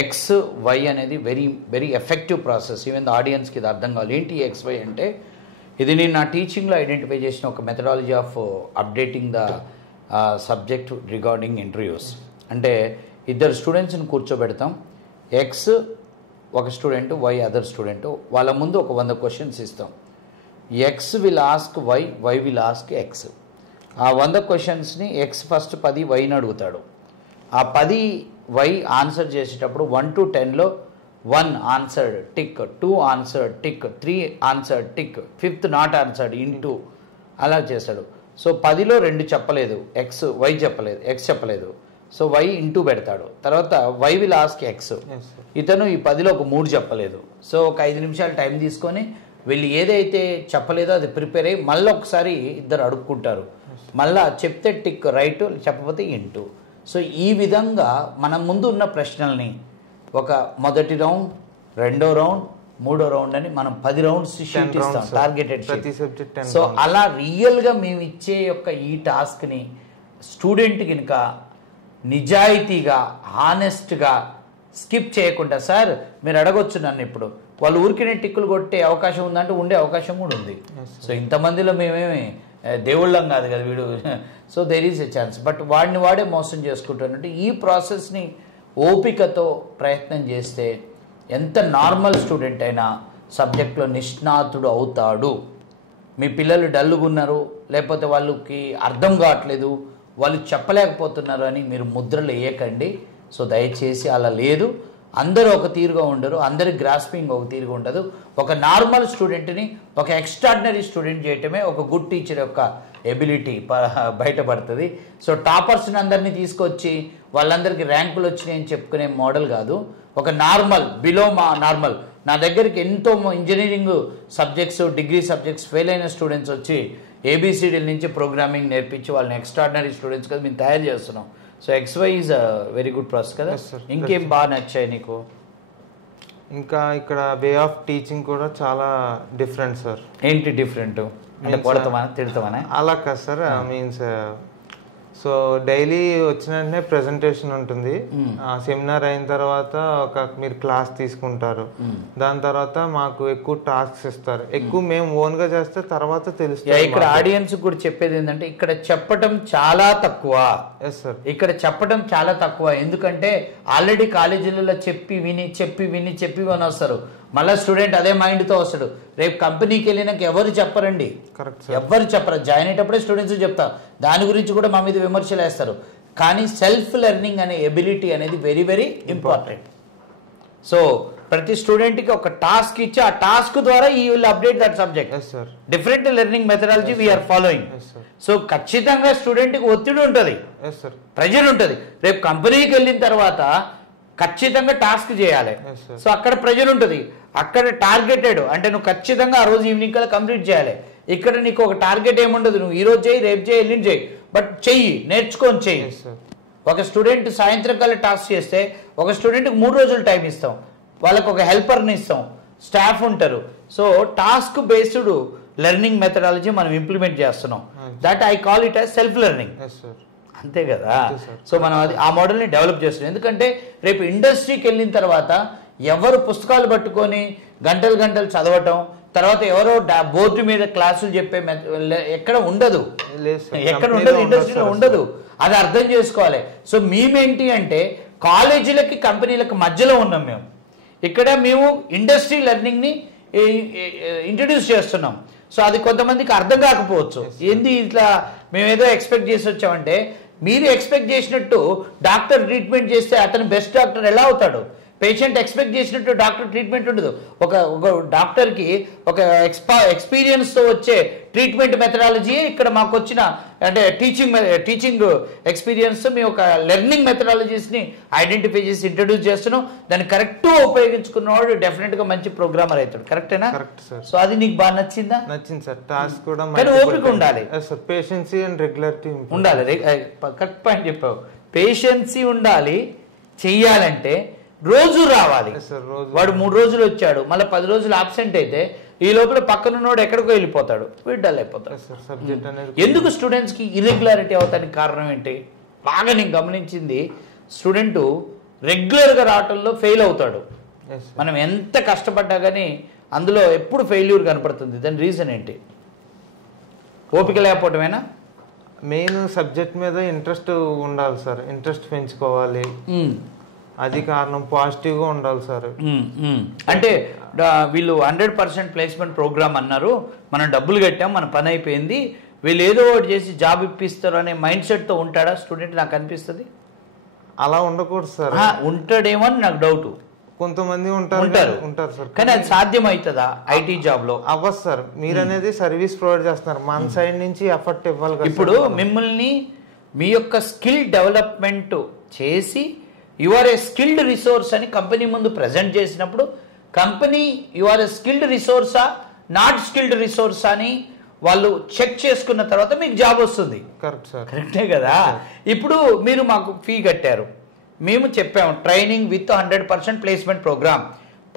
XY అనేది very very effective process. Even the ఆడియన్స్కి ఇది అర్థం కావాలి. ఏంటి XY అంటే, ఇది నేను నా టీచింగ్లో ఐడెంటిఫై చేసిన ఒక methodology of updating the subject regarding interviews. అంటే 2 స్టూడెంట్స్ని కూర్చోబెడతాం. X ఒక స్టూడెంట్, Y అదర్ స్టూడెంట్. వాళ్ళ ముందు ఒక 100 క్వశ్చన్స్ ఇస్తాం. X will ask Y will ask X. ఆ 100 క్వశ్చన్స్ని X ఫస్ట్ 10 Yని అడుగుతాడు. ఆ 10 Y ఆన్సర్ చేసేటప్పుడు 1 to 10లో 1 answered tick, 2 answered tick, 3 answered tick, 5th not answered into అలా చేశాడు. సో 10లో 2 చెప్పలేదు, Y చెప్పలేదు, X చెప్పలేదు. సో Y ఇంటూ పెడతాడు. తర్వాత Y విల్ ఆస్క్ X. ఇతను ఈ 10లో ఒక 3 చెప్పలేదు. సో ఒక 5 నిమిషాలు టైం తీసుకొని వీళ్ళు ఏదైతే చెప్పలేదో అది ప్రిపేర్ అయ్యి మళ్ళీ ఒకసారి ఇద్దరు అడుక్కుంటారు. మళ్ళా చెప్తే టిక్ రైట్, చెప్పకపోతే ఇంటూ. సో ఈ విధంగా మన ముందు ఉన్న ప్రశ్నల్ని ఒక మొదటి రౌండ్, 2వ రౌండ్, 3వ రౌండ్ అని మనం 10 రౌండ్స్ షీట్ ఇస్తాం, టార్గెటెడ్. సో అలా రియల్గా మేము ఇచ్చే యొక్క ఈ టాస్క్ని స్టూడెంట్ కనుక నిజాయితీగా, హానెస్ట్గా, స్కిప్ చేయకుండా, సార్ మీరు అడగొచ్చు నన్ను ఇప్పుడు, వాళ్ళు ఊరికినే టిక్కులు కొట్టే అవకాశం ఉందంటే ఉండే అవకాశం కూడా ఉంది. సో ఇంతమందిలో మేమేమి దేవుళ్ళం కాదు కదా వీడు. So there is a chance. But వాడిని వాడే మోసం చేసుకుంటున్నట్టు ఈ ప్రాసెస్ని ఓపికతో ప్రయత్నం చేస్తే ఎంత నార్మల్ స్టూడెంట్ అయినా సబ్జెక్ట్లో నిష్ణాతుడు అవుతాడు. మీ పిల్లలు డల్లుగా ఉన్నారు, లేకపోతే వాళ్ళకి అర్థం కావట్లేదు, వాళ్ళు చెప్పలేకపోతున్నారు అని మీరు ముద్రలు వేయకండి. సో దయచేసి అలా లేదు. అందరూ ఒక తీరుగా ఉండరు, అందరి గ్రాస్పింగ్ ఒక తీరుగా ఉండదు. ఒక నార్మల్ స్టూడెంట్ని ఒక ఎక్స్ట్రాడినరీ స్టూడెంట్ చేయటమే ఒక గుడ్ టీచర్ యొక్క ఎబిలిటీ బయటపడుతుంది. సో టాపర్స్ని అందరినీ తీసుకొచ్చి వాళ్ళందరికీ ర్యాంకులు వచ్చినాయని చెప్పుకునే మోడల్ కాదు. ఒక నార్మల్ బిలో నార్మల్ నా దగ్గరికి ఎంతో engineering subjects degree subjects fail అయిన స్టూడెంట్స్ వచ్చి ఏబిసిడీల నుంచి ప్రోగ్రామింగ్ నేర్పించి వాళ్ళని ఎక్స్ట్రాడినరీ స్టూడెంట్స్ కదా మేము తయారు చేస్తున్నాం. So XY is a very good process కదా. ఇంకేం బాగా నచ్చాయి నీకు? ఇంకా ఇక్కడ వే ఆఫ్ టీచింగ్ కూడా చాలా డిఫరెంట్ సార్. ఏంటి డిఫరెంట్ అంటే కొడతామా తిడతామా? అలా కాదు సార్, మీన్స్ సో డైలీ వచ్చిన వెంటనే ప్రెజెంటేషన్ ఉంటుంది. సెమినార్ అయిన తర్వాత మీరు క్లాస్ తీసుకుంటారు. దాని తర్వాత మాకు ఎక్కువ టాస్క్స్ ఇస్తారు. ఎక్కువ మేము ఓన్ గా చేస్తే తర్వాత తెలుస్తుంది. ఇక్కడ ఆడియన్స్ కూడా చెప్పేది ఏంటంటే ఇక్కడ చెప్పటం చాలా తక్కువ. ఇక్కడ చెప్పటం చాలా తక్కువ. ఎందుకంటే ఆల్రెడీ కాలేజీలలో చెప్పి విని వస్తారు. మళ్ళీ స్టూడెంట్ అదే మైండ్తో వస్తాడు. రేపు కంపెనీకి వెళ్ళినాక ఎవరు చెప్పరండి, ఎవరు చెప్పరు. జాయిన్ అయ్యేటప్పుడే స్టూడెంట్స్ చెప్తారు. దాని గురించి కూడా మా మీద విమర్శలు వేస్తారు. కానీ సెల్ఫ్ లెర్నింగ్ అనే ఎబిలిటీ అనేది వెరీ వెరీ ఇంపార్టెంట్. సో ప్రతి స్టూడెంట్కి ఒక టాస్క్ ఇచ్చి ఆ టాస్క్ ద్వారా we will update that subject. Different learning methodology we're following. So ఖచ్చితంగా స్టూడెంట్కి ఒత్తిడి ఉంటుంది, ప్రెజర్ ఉంటుంది. రేపు కంపెనీకి వెళ్ళిన తర్వాత ఖచ్చితంగా టాస్క్ చేయాలి. సో అక్కడ ప్రెజర్ ఉంటుంది, అక్కడ టార్గెటెడ్ అంటే నువ్వు ఖచ్చితంగా ఆ రోజు ఈవినింగ్ కల్లా కంప్లీట్ చేయాలి. ఇక్కడ నీకు ఒక టార్గెట్ ఏముండదు, నువ్వు ఈ రోజు చేయి, రేపు చేయి, ఎల్లుండి చేయి, బట్ చెయ్యి, నేర్చుకొని చెయ్యి. ఒక స్టూడెంట్ సాయంత్రం కల్లా టాస్క్ చేస్తే ఒక స్టూడెంట్కి 3 రోజులు టైం ఇస్తాం, వాళ్ళకు ఒక హెల్పర్ని ఇస్తాం, స్టాఫ్ ఉంటారు. So task based learning methodology మనం ఇంప్లిమెంట్ చేస్తున్నాం. That I call it as self learning. అంతే కదా. సో మనం అది ఆ మోడల్ని డెవలప్ చేస్తున్నాం. ఎందుకంటే రేపు ఇండస్ట్రీకి వెళ్ళిన తర్వాత ఎవరు పుస్తకాలు పట్టుకొని గంటలు చదవటం, తర్వాత ఎవరో బోర్డు మీద క్లాసులు చెప్పే ఎక్కడ ఉండదు, ఇండస్ట్రీలో ఉండదు. అది అర్థం చేసుకోవాలి. సో మేమేంటి అంటే కాలేజీలకి కంపెనీలకు మధ్యలో ఉన్నాం మేము. ఇక్కడ మేము ఇండస్ట్రీ లెర్నింగ్ని ఇంట్రడ్యూస్ చేస్తున్నాం. సో అది కొంతమందికి అర్థం కాకపోవచ్చు. ఏంది ఇట్లా మేమేదో ఎక్స్పెక్ట్ చేసి వచ్చామంటే, మీరు ఎక్స్పెక్ట్ చేసినట్టు డాక్టర్ ట్రీట్మెంట్ చేస్తే అతను బెస్ట్ డాక్టర్ ఎలా అవుతాడు? పేషెంట్ ఎక్స్పెక్ట్ చేసినట్టు డాక్టర్ ట్రీట్మెంట్ ఉండదు. ఒక డాక్టర్కి ఒక ఎక్స్పీరియన్స్తో వచ్చే ట్రీట్మెంట్ మెథడాలజీయే ఇక్కడ మాకు వచ్చిన అంటే టీచింగ్ ఎక్స్పీరియన్స్. మేము ఒక లెర్నింగ్ మెథడాలజీస్ని ఐడెంటిఫై చేసి ఇంట్రడ్యూస్ చేస్తున్నాం. దాన్ని కరెక్ట్గా ఉపయోగించుకున్నవాడు డెఫినెట్గా మంచి ప్రోగ్రామర్ అవుతాడు. కరెక్టేనా? సో అది నీకు బాగా నచ్చిందా? నచ్చింది సార్. టాస్క్ కూడా కానీ ఓపిక ఉండాలి, పేషెన్సీ అండ్ రెగ్యులారిటీ ఉండాలి. కరెక్ట్ పాయింట్ చెప్పావు. పేషెన్సీ ఉండాలి. చెయ్యాలంటే రోజు రావాలి. వాడు 3 రోజులు వచ్చాడు, మళ్ళీ 10 రోజులు అబ్సెంట్ అయితే ఈ లోపల పక్కనున్నోడు ఎక్కడికో వెళ్ళిపోతాడు, వీడు డల్ అయిపోతాడు. ఎందుకు స్టూడెంట్స్కి ఇర్రెగ్యులారిటీ అవుతానికి కారణం ఏంటి? బాగా నేను గమనించింది, స్టూడెంట్ రెగ్యులర్గా రావటంలో ఫెయిల్ అవుతాడు. మనం ఎంత కష్టపడ్డా కానీ అందులో ఎప్పుడు ఫెయిల్యూర్ కనపడుతుంది. దాని రీజన్ ఏంటి? ఓపిక లేకపోవటమేనా? మెయిన్ సబ్జెక్ట్ మీద ఇంట్రెస్ట్ ఉండాలి సార్, ఇంట్రెస్ట్ పెంచుకోవాలి, అది కారణం. పాజిటివ్గా ఉండాలి సార్. అంటే వీళ్ళు 100% ప్లేస్మెంట్ ప్రోగ్రామ్ అన్నారు, మనం డబ్బులు కట్టాం, మన పని అయిపోయింది, వీళ్ళు ఏదో ఒకటి చేసి జాబ్ ఇప్పిస్తారు అనే మైండ్ సెట్తో ఉంటాడా స్టూడెంట్? నాకు అనిపిస్తుంది అలా ఉండకూడదు సార్. ఉంటాడేమో అని నాకు డౌట్. కొంతమంది ఉంటారు సార్, కానీ అది సాధ్యం అవుతుందా ఐటీ జాబ్ లో? అవ్వదు సార్. మీరు అనేది సర్వీస్ ప్రొవైడ్ చేస్తున్నారు, మన సైడ్ నుంచి ఎఫర్ట్ ఇవ్వాలి. ఇప్పుడు మిమ్మల్ని మీ యొక్క స్కిల్ డెవలప్మెంట్ చేసి you are a skilled resource అని కంపెనీ ముందు ప్రజెంట్ చేసినప్పుడు, company you are a skilled రిసోర్సా నాట్ స్కిల్డ్ రిసోర్స్ అని వాళ్ళు చెక్ చేసుకున్న తర్వాత మీకు జాబ్ వస్తుంది. కరెక్ట్ సార్, కరెక్టే కదా. ఇప్పుడు మీరు మాకు ఫీ కట్టారు, మేము చెప్పాము training with 100% placement program.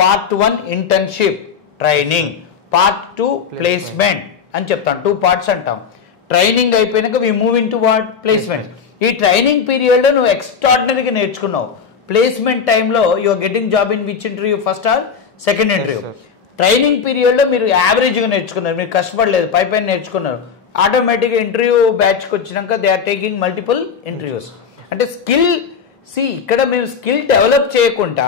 Part 1 internship training, part 2 placement అని చెప్తాం. 2 పార్ట్స్ అంటాం. ట్రైనింగ్ అయిపోయినాక we move into what? Placement. ఈ ట్రైనింగ్ పీరియడ్లో నువ్వు ఎక్స్ట్రాడినరీగా నేర్చుకున్నావు. ప్లేస్మెంట్ టైంలో you're getting job in which interview? First or second interview. Training పీరియడ్లో మీరు యావరేజ్గా నేర్చుకున్నారు, మీరు కష్టపడలేదు, పైన నేర్చుకున్నారు. ఆటోమేటిక్గా ఇంటర్వ్యూ బ్యాచ్కి వచ్చినాక they are taking multiple interviews. అంటే స్కిల్ ఇక్కడ మేము స్కిల్ డెవలప్ చేయకుండా,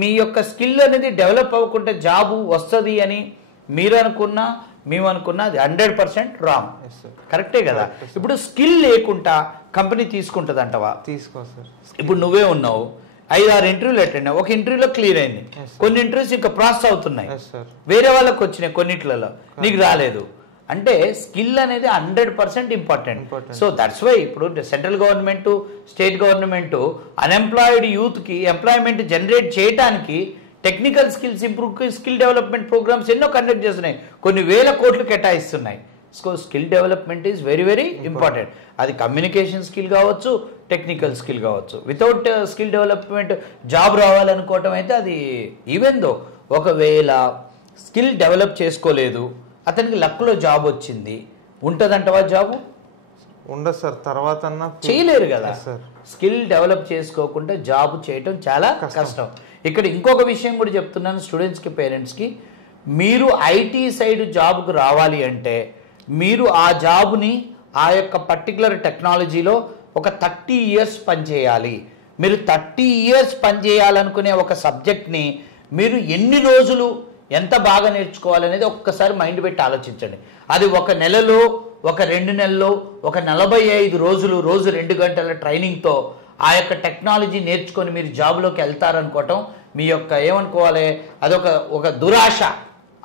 మీ యొక్క స్కిల్ అనేది డెవలప్ అవ్వకుండా జాబు వస్తుంది అని మీరు అనుకున్నా మేము అనుకున్నా అది 100% రాంగ్. కరెక్టే కదా. ఇప్పుడు స్కిల్ లేకుండా కంపెనీ తీసుకుంటుంది అంటవా? తీసుకో సార్. ఇప్పుడు నువ్వే ఉన్నావు, 5-6 ఇంటర్వ్యూలు అటెండ్ అయ్యావు, ఒక ఇంటర్వ్యూలో క్లియర్ అయింది, కొన్ని ఇంటర్వ్యూస్ ఇంకా ప్రాసెస్ అవుతున్నాయి, వేరే వాళ్ళకి వచ్చినాయి, కొన్నిట్లలో నీకు రాలేదు. అంటే స్కిల్ అనేది 100% ఇంపార్టెంట్. సో దట్స్ వై ఇప్పుడు central government, state government unemployed యూత్కి ఎంప్లాయ్మెంట్ జనరేట్ చేయడానికి technical skills improve, skill development programs ఎన్నో కండక్ట్ చేస్తున్నాయి, కొన్ని వేల కోట్లు కేటాయిస్తున్నాయి. So skill development is very very important. అది కమ్యూనికేషన్ స్కిల్ కావచ్చు, టెక్నికల్ స్కిల్ కావచ్చు. వితౌట్ స్కిల్ డెవలప్మెంట్ జాబ్ రావాలనుకోవటం అయితే అది ఈవెన్ దో ఒకవేళ స్కిల్ డెవలప్ చేసుకోలేదు, అతనికి లక్లో జాబ్ వచ్చింది, ఉంటుందంటవా జాబు? ఉండదు సార్, తర్వాత చేయలేరు కదా. స్కిల్ డెవలప్ చేసుకోకుండా జాబ్ చేయటం చాలా కష్టం. ఇక్కడ ఇంకొక విషయం కూడా చెప్తున్నాను స్టూడెంట్స్కి, పేరెంట్స్కి. మీరు ఐటీ సైడ్ జాబ్కు రావాలి అంటే మీరు ఆ జాబ్ని ఆ యొక్క పర్టికులర్ టెక్నాలజీలో ఒక 30 years పనిచేయాలి. మీరు 30 years పనిచేయాలనుకునే ఒక సబ్జెక్ట్ని మీరు ఎన్ని రోజులు ఎంత బాగా నేర్చుకోవాలనేది ఒక్కసారి మైండ్ పెట్టి ఆలోచించండి. అది 1 నెలలో, 2 నెలల్లో, 45 రోజులు, రోజు 2 గంటల ట్రైనింగ్తో ఆ యొక్క టెక్నాలజీ నేర్చుకొని మీరు జాబ్లోకి వెళ్తారనుకోవటం మీ యొక్క ఏమనుకోవాలి, అదొక దురాశ,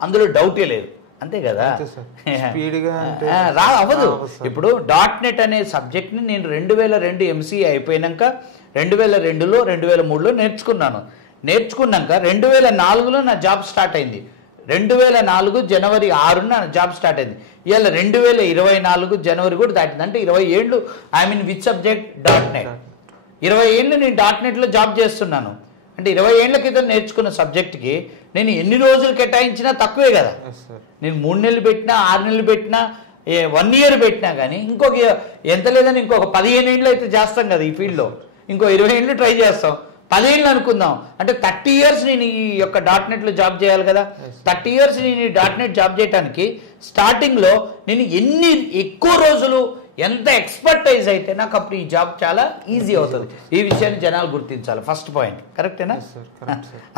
అందులో డౌటే లేదు. అంతే కదా, అవ్వదు. ఇప్పుడు .NET అనే సబ్జెక్ట్ని నేను 2002 MCA అయిపోయినాక 2002లో 2003లో నేర్చుకున్నాక 2004లో నా జాబ్ స్టార్ట్ అయింది. 2004 జనవరి 6న నా జాబ్ స్టార్ట్ అయింది. ఇవాళ 2024 జనవరి కూడా దాటింది. అంటే 20 ఏళ్ళు I mean which subject .NET. 20 ఏళ్ళు నేను .NETలో జాబ్ చేస్తున్నాను. అంటే 20 ఏళ్ల క్రితం నేర్చుకున్న సబ్జెక్ట్కి నేను ఎన్ని రోజులు కేటాయించినా తక్కువే కదా. నేను 3 నెలలు పెట్టినా, 6 నెలలు పెట్టినా, 1 year పెట్టినా కానీ ఇంకొక ఎంత లేదని ఇంకొక 15 ఏళ్ళు అయితే చేస్తాం కదా ఈ ఫీల్డ్లో. ఇంకో 20 ఏళ్ళు ట్రై చేస్తాం, 10 ఏళ్ళు అనుకుందాం. అంటే 30 years నేను ఈ యొక్క .NETలో జాబ్ చేయాలి కదా. 30 years నేను ఈ .NET జాబ్ చేయడానికి స్టార్టింగ్లో నేను ఎన్ని ఎక్కువ రోజులు ఎంత ఎక్స్పర్టైజ్ అయితే నాకు అప్పుడు ఈ జాబ్ చాలా ఈజీ అవుతుంది. ఈ విషయాన్ని జనాలు గుర్తించాలి. ఫస్ట్ పాయింట్ కరెక్టేనా?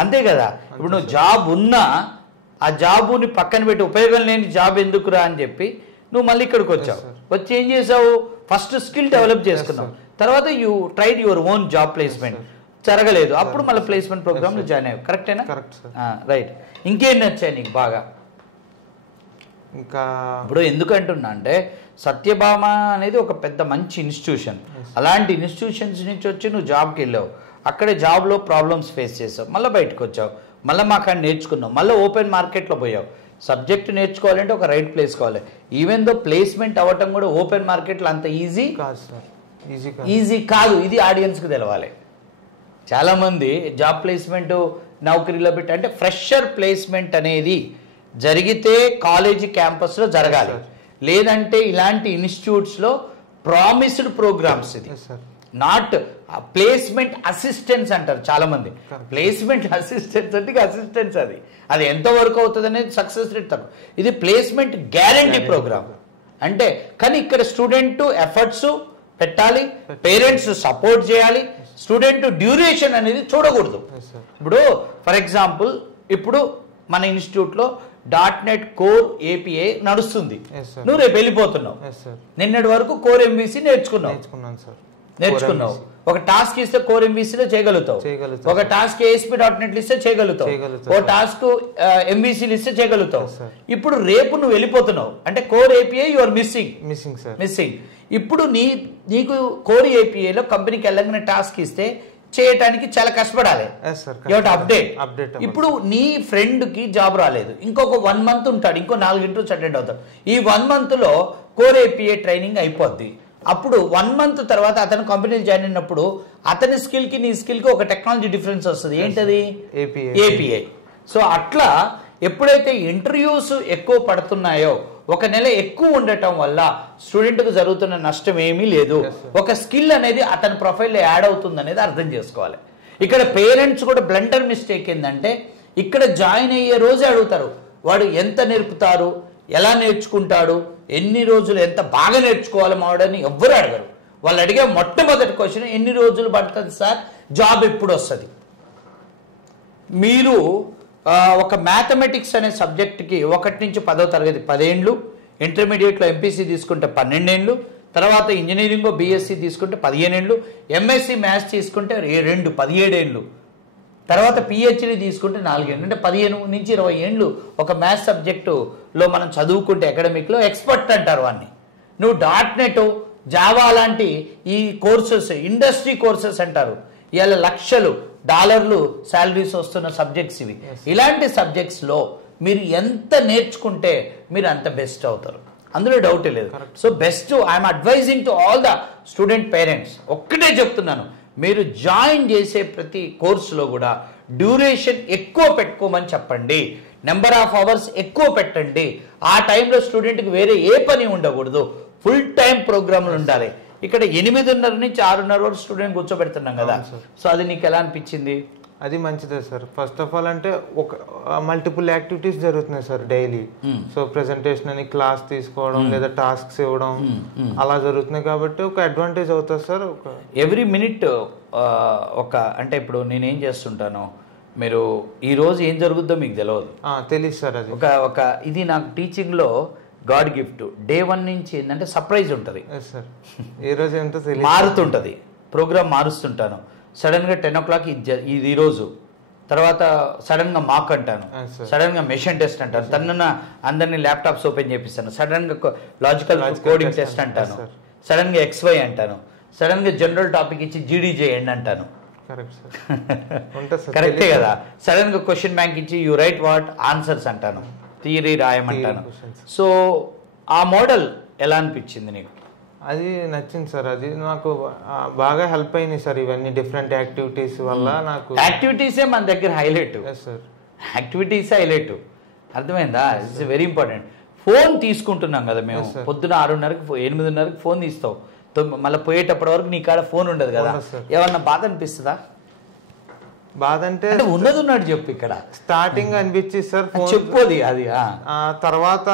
అంతే కదా. ఇప్పుడు నువ్వు జాబ్ ఉన్నా ఆ జాబుని పక్కన పెట్టి ఉపయోగం లేని జాబ్ ఎందుకురా అని చెప్పి నువ్వు మళ్ళీ ఇక్కడికి వచ్చావు. వచ్చి ఏం చేసావు? ఫస్ట్ స్కిల్ డెవలప్ చేసుకున్నావు, తర్వాత you tried your own job placement, జరగలేదు, అప్పుడు మళ్ళీ ప్లేస్మెంట్ ప్రోగ్రామ్లో జాయిన్ అయ్యావు. కరెక్టేనా? రైట్. ఇంకేం నచ్చాయి నీకు బాగా? ఇంకా ఇప్పుడు ఎందుకంటున్నా అంటే సత్యభామ అనేది ఒక పెద్ద మంచి ఇన్స్టిట్యూషన్. అలాంటి ఇన్స్టిట్యూషన్స్ నుంచి వచ్చి నువ్వు జాబ్కి వెళ్ళావు, అక్కడే జాబ్లో ప్రాబ్లమ్స్ ఫేస్ చేసావు, మళ్ళీ బయటకు వచ్చావు, మళ్ళీ మాకు నేర్చుకున్నావు, మళ్ళీ ఓపెన్ మార్కెట్లో పోయావు. సబ్జెక్ట్ నేర్చుకోవాలంటే ఒక రైట్ ప్లేస్ కావాలి. ఈవెన్ దో ప్లేస్మెంట్ అవ్వటం కూడా ఓపెన్ మార్కెట్లో అంత ఈజీ కాదు. ఇది ఆడియన్స్కి తెలవాలి. చాలామంది జాబ్ ప్లేస్మెంట్ నౌకరీలో పెట్టి అంటే ఫ్రెషర్ ప్లేస్మెంట్ అనేది జరిగితే కాలేజీ క్యాంపస్లో జరగాలి, లేదంటే ఇలాంటి ఇన్స్టిట్యూట్స్లో ప్రామిస్డ్ ప్రోగ్రామ్స్. ఇది నాట్ ప్లేస్మెంట్ అసిస్టెన్స్ అంటారు చాలామంది. ప్లేస్మెంట్ అసిస్టెన్స్ అంటే అసిస్టెన్స్, అది ఎంతవరకు అవుతుంది అనేది సక్సెస్ రేట్ తక్కువ. ఇది ప్లేస్మెంట్ గ్యారంటీ ప్రోగ్రామ్ అంటే. కానీ ఇక్కడ స్టూడెంట్ ఎఫర్ట్స్ పెట్టాలి, పేరెంట్స్ సపోర్ట్ చేయాలి, స్టూడెంట్ డ్యూరేషన్ అనేది చూడకూడదు. ఇప్పుడు ఫర్ ఎగ్జాంపుల్ ఇప్పుడు మన ఇన్స్టిట్యూట్లో .NET కోర్ API నడుస్తుంది, నువ్వు రేపు వెళ్ళిపోతున్నావు, నిన్నటి వరకు కోర్ MVC నేర్చుకున్నావు. ఒక టాస్క్ ఇస్తే కోర్ MVCలో చేయగలుగుతావు, ఒక టాస్క్ ASP.NET ఇస్తే చేయగలుగుతావు, ఒక టాస్క్ MVCలు ఇస్తే చేయగలుగుతావు. ఇప్పుడు రేపు నువ్వు వెళ్ళిపోతున్నావు అంటే core API you are missing. ఇప్పుడు నీకు కోర్ APIలో కంపెనీకి వెళ్ళగానే టాస్క్ ఇస్తే చేయటానికి చాలా కష్టపడాలి, అప్డేట్. ఇప్పుడు నీ ఫ్రెండ్కి జాబ్ రాలేదు, ఇంకొక 1 month ఉంటాడు, ఇంకో 4 ఇంటర్వ్యూస్ అటెండ్ అవుతాడు. ఈ 1 monthలో కోర్ API ట్రైనింగ్ అయిపోద్ది. అప్పుడు 1 month తర్వాత అతను కంపెనీలో జాయిన్ అయినప్పుడు అతని స్కిల్కి నీ స్కిల్కి ఒక టెక్నాలజీ డిఫరెన్స్ వస్తుంది. ఏంటది? API. సో అట్లా ఎప్పుడైతే ఇంటర్వ్యూస్ ఎక్కువ పడుతున్నాయో, 1 నెల ఎక్కువ ఉండటం వల్ల స్టూడెంట్కు జరుగుతున్న నష్టం ఏమీ లేదు. ఒక స్కిల్ అనేది అతని ప్రొఫైల్లో యాడ్ అవుతుంది అనేది అర్థం చేసుకోవాలి. ఇక్కడ పేరెంట్స్ కూడా బ్లండర్ మిస్టేక్ ఏంటంటే ఇక్కడ జాయిన్ అయ్యే రోజే అడుగుతారు, వాడు ఎంత నేర్పుతారు, ఎలా నేర్చుకుంటాడు, ఎన్ని రోజులు ఎంత బాగా నేర్చుకోవాలి మావాడని ఎవ్వరు అడగరు. వాళ్ళు అడిగే మొట్టమొదటి క్వశ్చన్, ఎన్ని రోజులు పడుతుంది సార్, జాబ్ ఎప్పుడు వస్తుంది? మీరు ఒక మ్యాథమెటిక్స్ అనే సబ్జెక్ట్కి 1 నుంచి 10వ తరగతి 10 ఏళ్ళు, ఇంటర్మీడియట్లో MPC తీసుకుంటే 12 ఏళ్ళు, తర్వాత ఇంజనీరింగ్ BSc తీసుకుంటే 15 ఏళ్ళు, MSc మ్యాథ్స్ తీసుకుంటే 17 ఏళ్ళు. తర్వాత పిహెచ్డి తీసుకుంటే 4 ఏళ్ళు, అంటే 15 నుంచి 20 ఏళ్ళు ఒక మ్యాథ్స్ సబ్జెక్టులో మనం చదువుకుంటే అకాడమిక్లో ఎక్స్పర్ట్ అంటారు వాడిని. నువ్వు .NET, జావా లాంటి ఈ కోర్సెస్ ఇండస్ట్రీ కోర్సెస్ అంటారు. ఇవాళ లక్షలు డాలర్లు శాలరీస్ వస్తున్న సబ్జెక్ట్స్ ఇవి. ఇలాంటి సబ్జెక్ట్స్లో మీరు ఎంత నేర్చుకుంటే మీరు అంత బెస్ట్ అవుతారు, అందులో డౌటే లేదు. So best I'm advising to all the student parents, ఒక్కటే చెప్తున్నాను, మీరు జాయిన్ చేసే ప్రతి కోర్సులో కూడా డ్యూరేషన్ ఎక్కువ పెట్టుకోమని చెప్పండి, నెంబర్ ఆఫ్ అవర్స్ ఎక్కువ పెట్టండి. ఆ టైంలో స్టూడెంట్కి వేరే ఏ పని ఉండకూడదు, ఫుల్ టైం ప్రోగ్రాంలు ఉండాలి. ఇక్కడ 8:30 నుంచి 6:30 వరకు స్టూడెంట్ కూర్చోబెడుతున్నాం కదా. సో అది నీకు ఎలా అనిపించింది? అది మంచిదే సార్. ఫస్ట్ ఆఫ్ ఆల్ అంటే ఒక మల్టిపుల్ యాక్టివిటీస్ జరుగుతున్నాయి సార్ డైలీ. సో ప్రెజెంటేషన్ అని క్లాస్ తీసుకోవడం లేదా టాస్క్స్ ఇవ్వడం అలా జరుగుతున్నాయి కాబట్టి ఒక అడ్వాంటేజ్ అవుతుంది సార్. ఒక ఎవ్రీ మినిట్ ఒక అంటే ఇప్పుడు నేనేం చేస్తుంటాను, మీరు ఈ రోజు ఏం జరుగుద్దో మీకు తెలియదు సార్. అది ఒక ఇది నాకు టీచింగ్లో గాడ్ గిఫ్ట్. డే 1 నుంచి ఏంటంటే సర్ప్రైజ్ ఉంటుంది సార్. ఏ రోజు ఏంటో తెలియదు, మారుతుంటుంది, ప్రోగ్రామ్ మారుస్తుంటాను. సడన్గా 10 o'clock ఇది ఈరోజు, తర్వాత సడన్గా మాక్ అంటాను, సడన్గా మెషిన్ టెస్ట్ అంటాను, తనన్న అందరినీ ల్యాప్టాప్స్ ఓపెన్ చేపిస్తాను, సడన్గా లాజికల్ కోడింగ్ టెస్ట్ అంటాను, సడన్గా XY అంటాను, సడన్గా జనరల్ టాపిక్ ఇచ్చి GD చేయండి అంటాను. కరెక్టే కదా. సడన్గా క్వశ్చన్ బ్యాంక్ ఇచ్చి యూ రైట్ వాట్ ఆన్సర్స్ అంటాను, థియరీ రాయమంటాను. సో ఆ మోడల్ ఎలా అనిపించింది నీకు? అది నచ్చింది సార్. అది నాకు బాగా హెల్ప్ అయింది సార్. ఇవన్నీ డిఫరెంట్ యాక్టివిటీస్ వల్ల నాకు యాక్టివిటీసే మన దగ్గర హైలైట్ సార్. యాక్టివిటీస్ హైలైట్, అర్థమైందా? It's very important. ఫోన్ తీసుకుంటున్నాం కదా మేము, పొద్దున 6:30కి 8:30కి ఫోన్ తీస్తావు, మళ్ళీ పోయేటప్పటి వరకు నీ కాడ ఫోన్ ఉండదు కదా. ఏమన్నా బాధ అనిపిస్తుందా? బాధ అంటే ఉన్నది ఉన్నట్టు చెప్పు. ఇక్కడ స్టార్టింగ్ అనిపించింది సార్, చెప్పోది అది. తర్వాత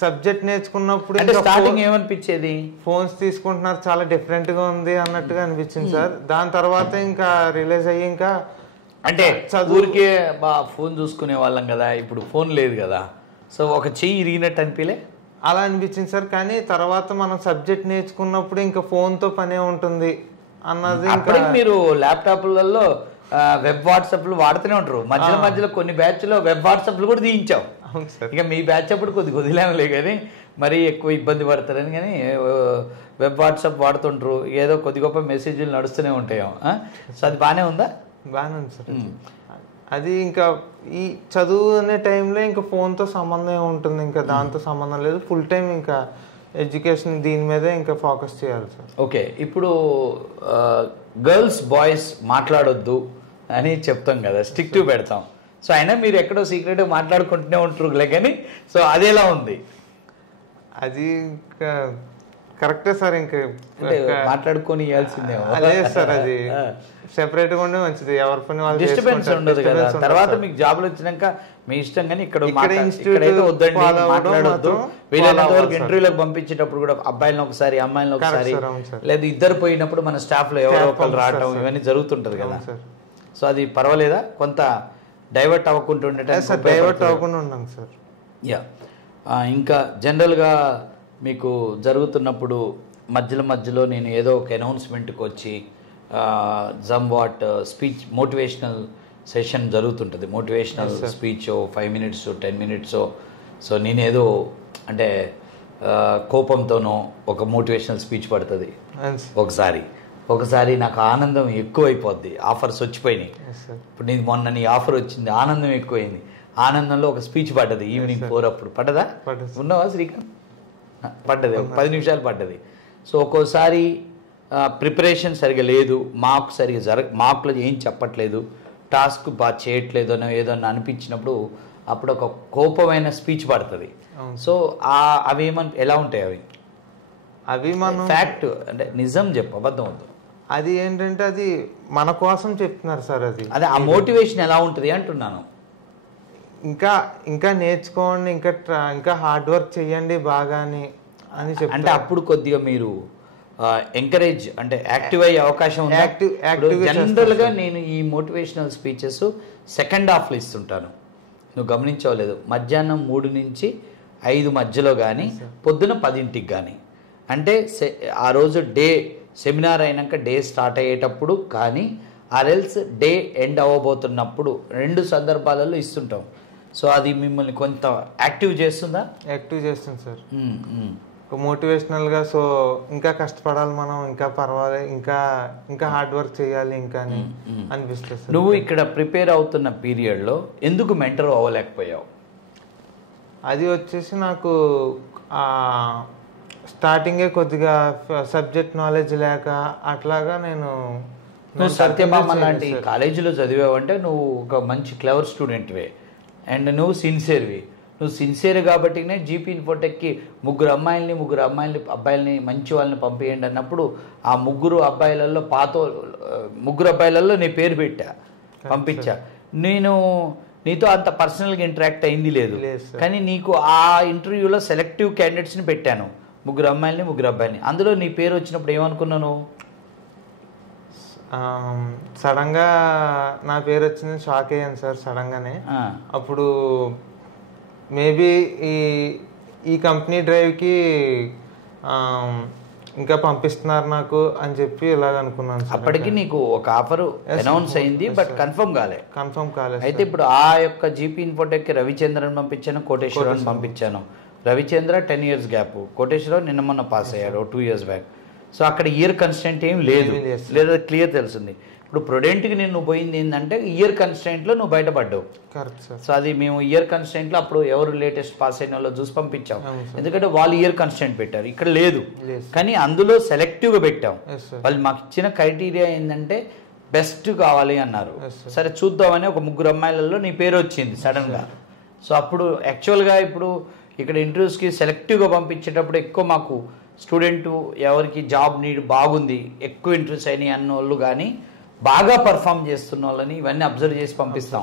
సబ్జెక్ట్ నేర్చుకున్నప్పుడు అంటే స్టార్టింగ్ ఏమనిపించేది, ఫోన్స్ తీసుకుంటున్నారు చాలా డిఫరెంట్ గా ఉంది అన్నట్టుగా అనిపించింది సార్. దాని తర్వాత ఇంకా రిలీజ్ అయ్యి ఇంకా అంటే ఊరికే ఫోన్ చూసుకునే వాళ్ళం కదా, ఇప్పుడు ఫోన్ లేదు కదా, సో ఒక చెయ్యి ఇరిగినట్టు అనిపించలే? అలా అనిపించింది సార్. కానీ తర్వాత మనం సబ్జెక్ట్ నేర్చుకున్నప్పుడు ఇంకా ఫోన్తో పనే ఉంటుంది అన్నది. అప్పటికి మీరు ల్యాప్టాప్లలో వెబ్ వాట్సాప్లు వాడుతూనే ఉంటారు. మధ్యలో కొన్ని బ్యాచ్లో వెబ్ వాట్సాప్లు కూడా తీయించావు. ఇక మీ బ్యాచ్ అప్పుడు కొద్దిలేనులే కానీ మరీ ఎక్కువ ఇబ్బంది పడతారని, కానీ వెబ్ వాట్సాప్ వాడుతుంటారు, ఏదో కొద్ది గొప్ప మెసేజ్లు నడుస్తూనే ఉంటాయో. సో అది బాగానే ఉందా? బాగానే ఉంది సార్. అది ఇంకా ఈ చదువు అనే టైంలో ఇంకా ఫోన్తో సంబంధం ఉంటుంది, ఇంకా దాంతో సంబంధం లేదు. ఫుల్ టైం ఇంకా ఎడ్యుకేషన్ దీని మీదే ఇంకా ఫోకస్ చేయాలి సార్. ఓకే, ఇప్పుడు గర్ల్స్ బాయ్స్ మాట్లాడొద్దు అని చెప్తాం కదా, స్ట్రిక్ట్ పెడతాం. సో అయినా మీరు ఎక్కడో సీక్రెట్గా మాట్లాడుకుంటూనే ఉంటారు కానీ, సో అదేలా ఉంది? అది ఇంకా కరెక్టే సార్. ఇంకా మాట్లాడుకొని ఇవ్వాల్సిందే అదే సార్. అది సెపరేట్ గా ఉండే మంచిది, ఎవరి పని వాళ్ళు డిస్టర్బెన్స్ ఉండదు కదా. తర్వాత మీకు జాబ్లు వచ్చినాక మీ ఇష్టం, కానీ ఇక్కడైతే వద్దండి, మాట్లాడొద్దు. వీలైనంత వరకు ఇంటర్వ్యూలకు పంపించేటప్పుడు కూడా అబ్బాయిలను ఒకసారి అమ్మాయిలను ఒకసారి, లేదా ఇద్దరు పోయినప్పుడు మన స్టాఫ్ లో ఎవరో ఒకరు రావడం ఇవన్నీ జరుగుతుంటది కదా. సో అది పర్వాలేదా? కొంత డైవర్ట్ అవ్వకుండా ఉండటం, డైవర్ట్ అవ్వకుండా ఉన్నాం సార్. యా, ఇంకా జనరల్గా మీకు జరుగుతున్నప్పుడు మధ్యలో నేను ఏదో ఒక అనౌన్స్మెంట్కి వచ్చి జమ్వాట్ స్పీచ్ మోటివేషనల్ సెషన్ జరుగుతుంటుంది, motivational speech 5 minutes 10 minutes. So నేనేదో అంటే కోపంతోనో ఒక మోటివేషనల్ స్పీచ్ పడుతుంది ఒకసారి నాకు ఆనందం ఎక్కువైపోద్ది, ఆఫర్స్ వచ్చిపోయినాయి. ఇప్పుడు నీకు మొన్న నీ ఆఫర్ వచ్చింది, ఆనందం ఎక్కువైంది, ఆనందంలో ఒక స్పీచ్ పడ్డది ఈవినింగ్ 4 అప్పుడు. పడ్డదా? ఉన్నావా శ్రీకాంత్? పడ్డది, 10 నిమిషాలు పడ్డది. సో ఒక్కోసారి ప్రిపరేషన్ సరిగా లేదు, మార్క్ సరిగా మార్కులో ఏం చెప్పట్లేదు, టాస్క్ బాగా చేయట్లేదు అని ఏదన్నా అనిపించినప్పుడు అప్పుడు ఒక కోపమైన స్పీచ్ పడుతుంది. సో అవి ఎలా ఉంటాయి? అవి మనం ఫ్యాక్ట్ అంటే నిజం చెప్పు, అబద్ధం వద్దు. అది ఏంటంటే అది మన కోసం చెప్తున్నారు సార్. అదే ఆ మోటివేషన్ ఎలా ఉంటుంది అంటున్నాను. ఇంకా నేర్చుకోండి, ఇంకా హార్డ్ వర్క్ చెయ్యండి బాగా అని అంటే అప్పుడు కొద్దిగా మీరు ఎంకరేజ్ అంటే యాక్టివ్ అయ్యే అవకాశం ఉంది. జనరల్గా నేను ఈ మోటివేషనల్ స్పీచెస్ సెకండ్ హాఫ్లో ఇస్తుంటాను, నువ్వు గమనించవలేదు. మధ్యాహ్నం 3 నుంచి 5 మధ్యలో కానీ పొద్దున 10ంటికి కానీ, అంటే ఆ రోజు డే సెమినార్ అయినాక డే స్టార్ట్ అయ్యేటప్పుడు కానీ ఆర్ఎల్స్ డే ఎండ్ అవ్వబోతున్నప్పుడు 2 సందర్భాలలో ఇస్తుంటాం. సో అది మిమ్మల్ని కొంత యాక్టివ్ చేస్తుందా? యాక్టివ్ చేస్తుంది సార్. మోటివేషనల్గా. సో ఇంకా కష్టపడాలి మనం, ఇంకా పర్వాలేదు, ఇంకా హార్డ్ వర్క్ చేయాలి ఇంకా అని అనిపిస్తుంది సార్. నువ్వు ఇక్కడ ప్రిపేర్ అవుతున్న పీరియడ్లో ఎందుకు మెంటర్ అవ్వలేకపోయావు? అది వచ్చేసి నాకు స్టార్టింగే కొద్దిగా సబ్జెక్ట్ నాలెడ్జ్ లేక అట్లాగా నువ్వు సత్యభామ లాంటి కాలేజీలో చదివావంటే నువ్వు ఒక మంచి క్లవర్ స్టూడెంట్వే అండ్ నువ్వు సిన్సియర్వి. నువ్వు సిన్సియర్ కాబట్టినే జీపీ ఇన్ఫోటెక్కి 3 అబ్బాయిల్ని మంచి వాళ్ళని పంపించండి అన్నప్పుడు ఆ 3 అబ్బాయిలలో 3 అబ్బాయిలలో నీ పేరు పెట్టా, పంపించా. నీతో అంత పర్సనల్గా ఇంటరాక్ట్ అయింది లేదు, కానీ నీకు ఆ ఇంటర్వ్యూలో సెలెక్టివ్ క్యాండిడేట్స్ని పెట్టాను, 3 అమ్మాయిల్ని 3 అబ్బాయిని. అందులో నీ పేరు వచ్చినప్పుడు ఏమనుకున్నాను? సడన్గా నా పేరు వచ్చింది, షాక్ అయ్యాను సార్ సడన్గానే. అప్పుడు మేబీ ఈ కంపెనీ డ్రైవ్కి ఇంకా పంపిస్తున్నారు నాకు అని చెప్పి ఇలాగ అనుకున్నాను. అప్పటికి నీకు ఒక ఆఫర్ అనౌన్స్ అయింది, బట్ కన్ఫర్మ్ కాలేదు. అయితే ఇప్పుడు ఆ యొక్క జీపీ ఇన్ఫోటెక్కి రవిచంద్రన్ పంపించాను, కోటేశ్వరన్ పంపించాను. రవిచంద్ర 10 years గ్యాప్, కోటేశ్వరరావు నిన్న మొన్న పాస్ అయ్యాడు 2 years బ్యాక్. సో అక్కడ ఇయర్ కన్స్టెంట్ ఏం లేదు, లేదా క్లియర్ తెలిసింది. ఇప్పుడు ప్రొడెంట్కి నేను పోయింది ఏంటంటే ఇయర్ కన్స్టెంట్లో నువ్వు బయటపడ్డావు. సో అది మేము ఇయర్ కన్స్టెంట్లో అప్పుడు ఎవరు లేటెస్ట్ పాస్ అయిన వాళ్ళు చూసి పంపించాం, ఎందుకంటే వాళ్ళు ఇయర్ కన్స్టెంట్ పెట్టారు, ఇక్కడ లేదు. కానీ అందులో సెలెక్టివ్గా పెట్టాం. వాళ్ళు మాకు ఇచ్చిన క్రైటీరియా ఏంటంటే బెస్ట్ కావాలి అన్నారు. సరే చూద్దామని ఒక 3 అమ్మాయిలలో నీ పేరు వచ్చింది సడన్గా. సో అప్పుడు యాక్చువల్గా ఇప్పుడు ఇక్కడ ఇంటర్వ్యూస్కి సెలెక్టివ్గా పంపించేటప్పుడు ఎక్కువ మాకు స్టూడెంట్ ఎవరికి జాబ్ నీడ్ బాగుంది, ఎక్కువ ఇంటర్వ్యూస్ అయినాయి అన్న వాళ్ళు కానీ బాగా పర్ఫామ్ చేస్తున్న వాళ్ళని ఇవన్నీ అబ్జర్వ్ చేసి పంపిస్తాం.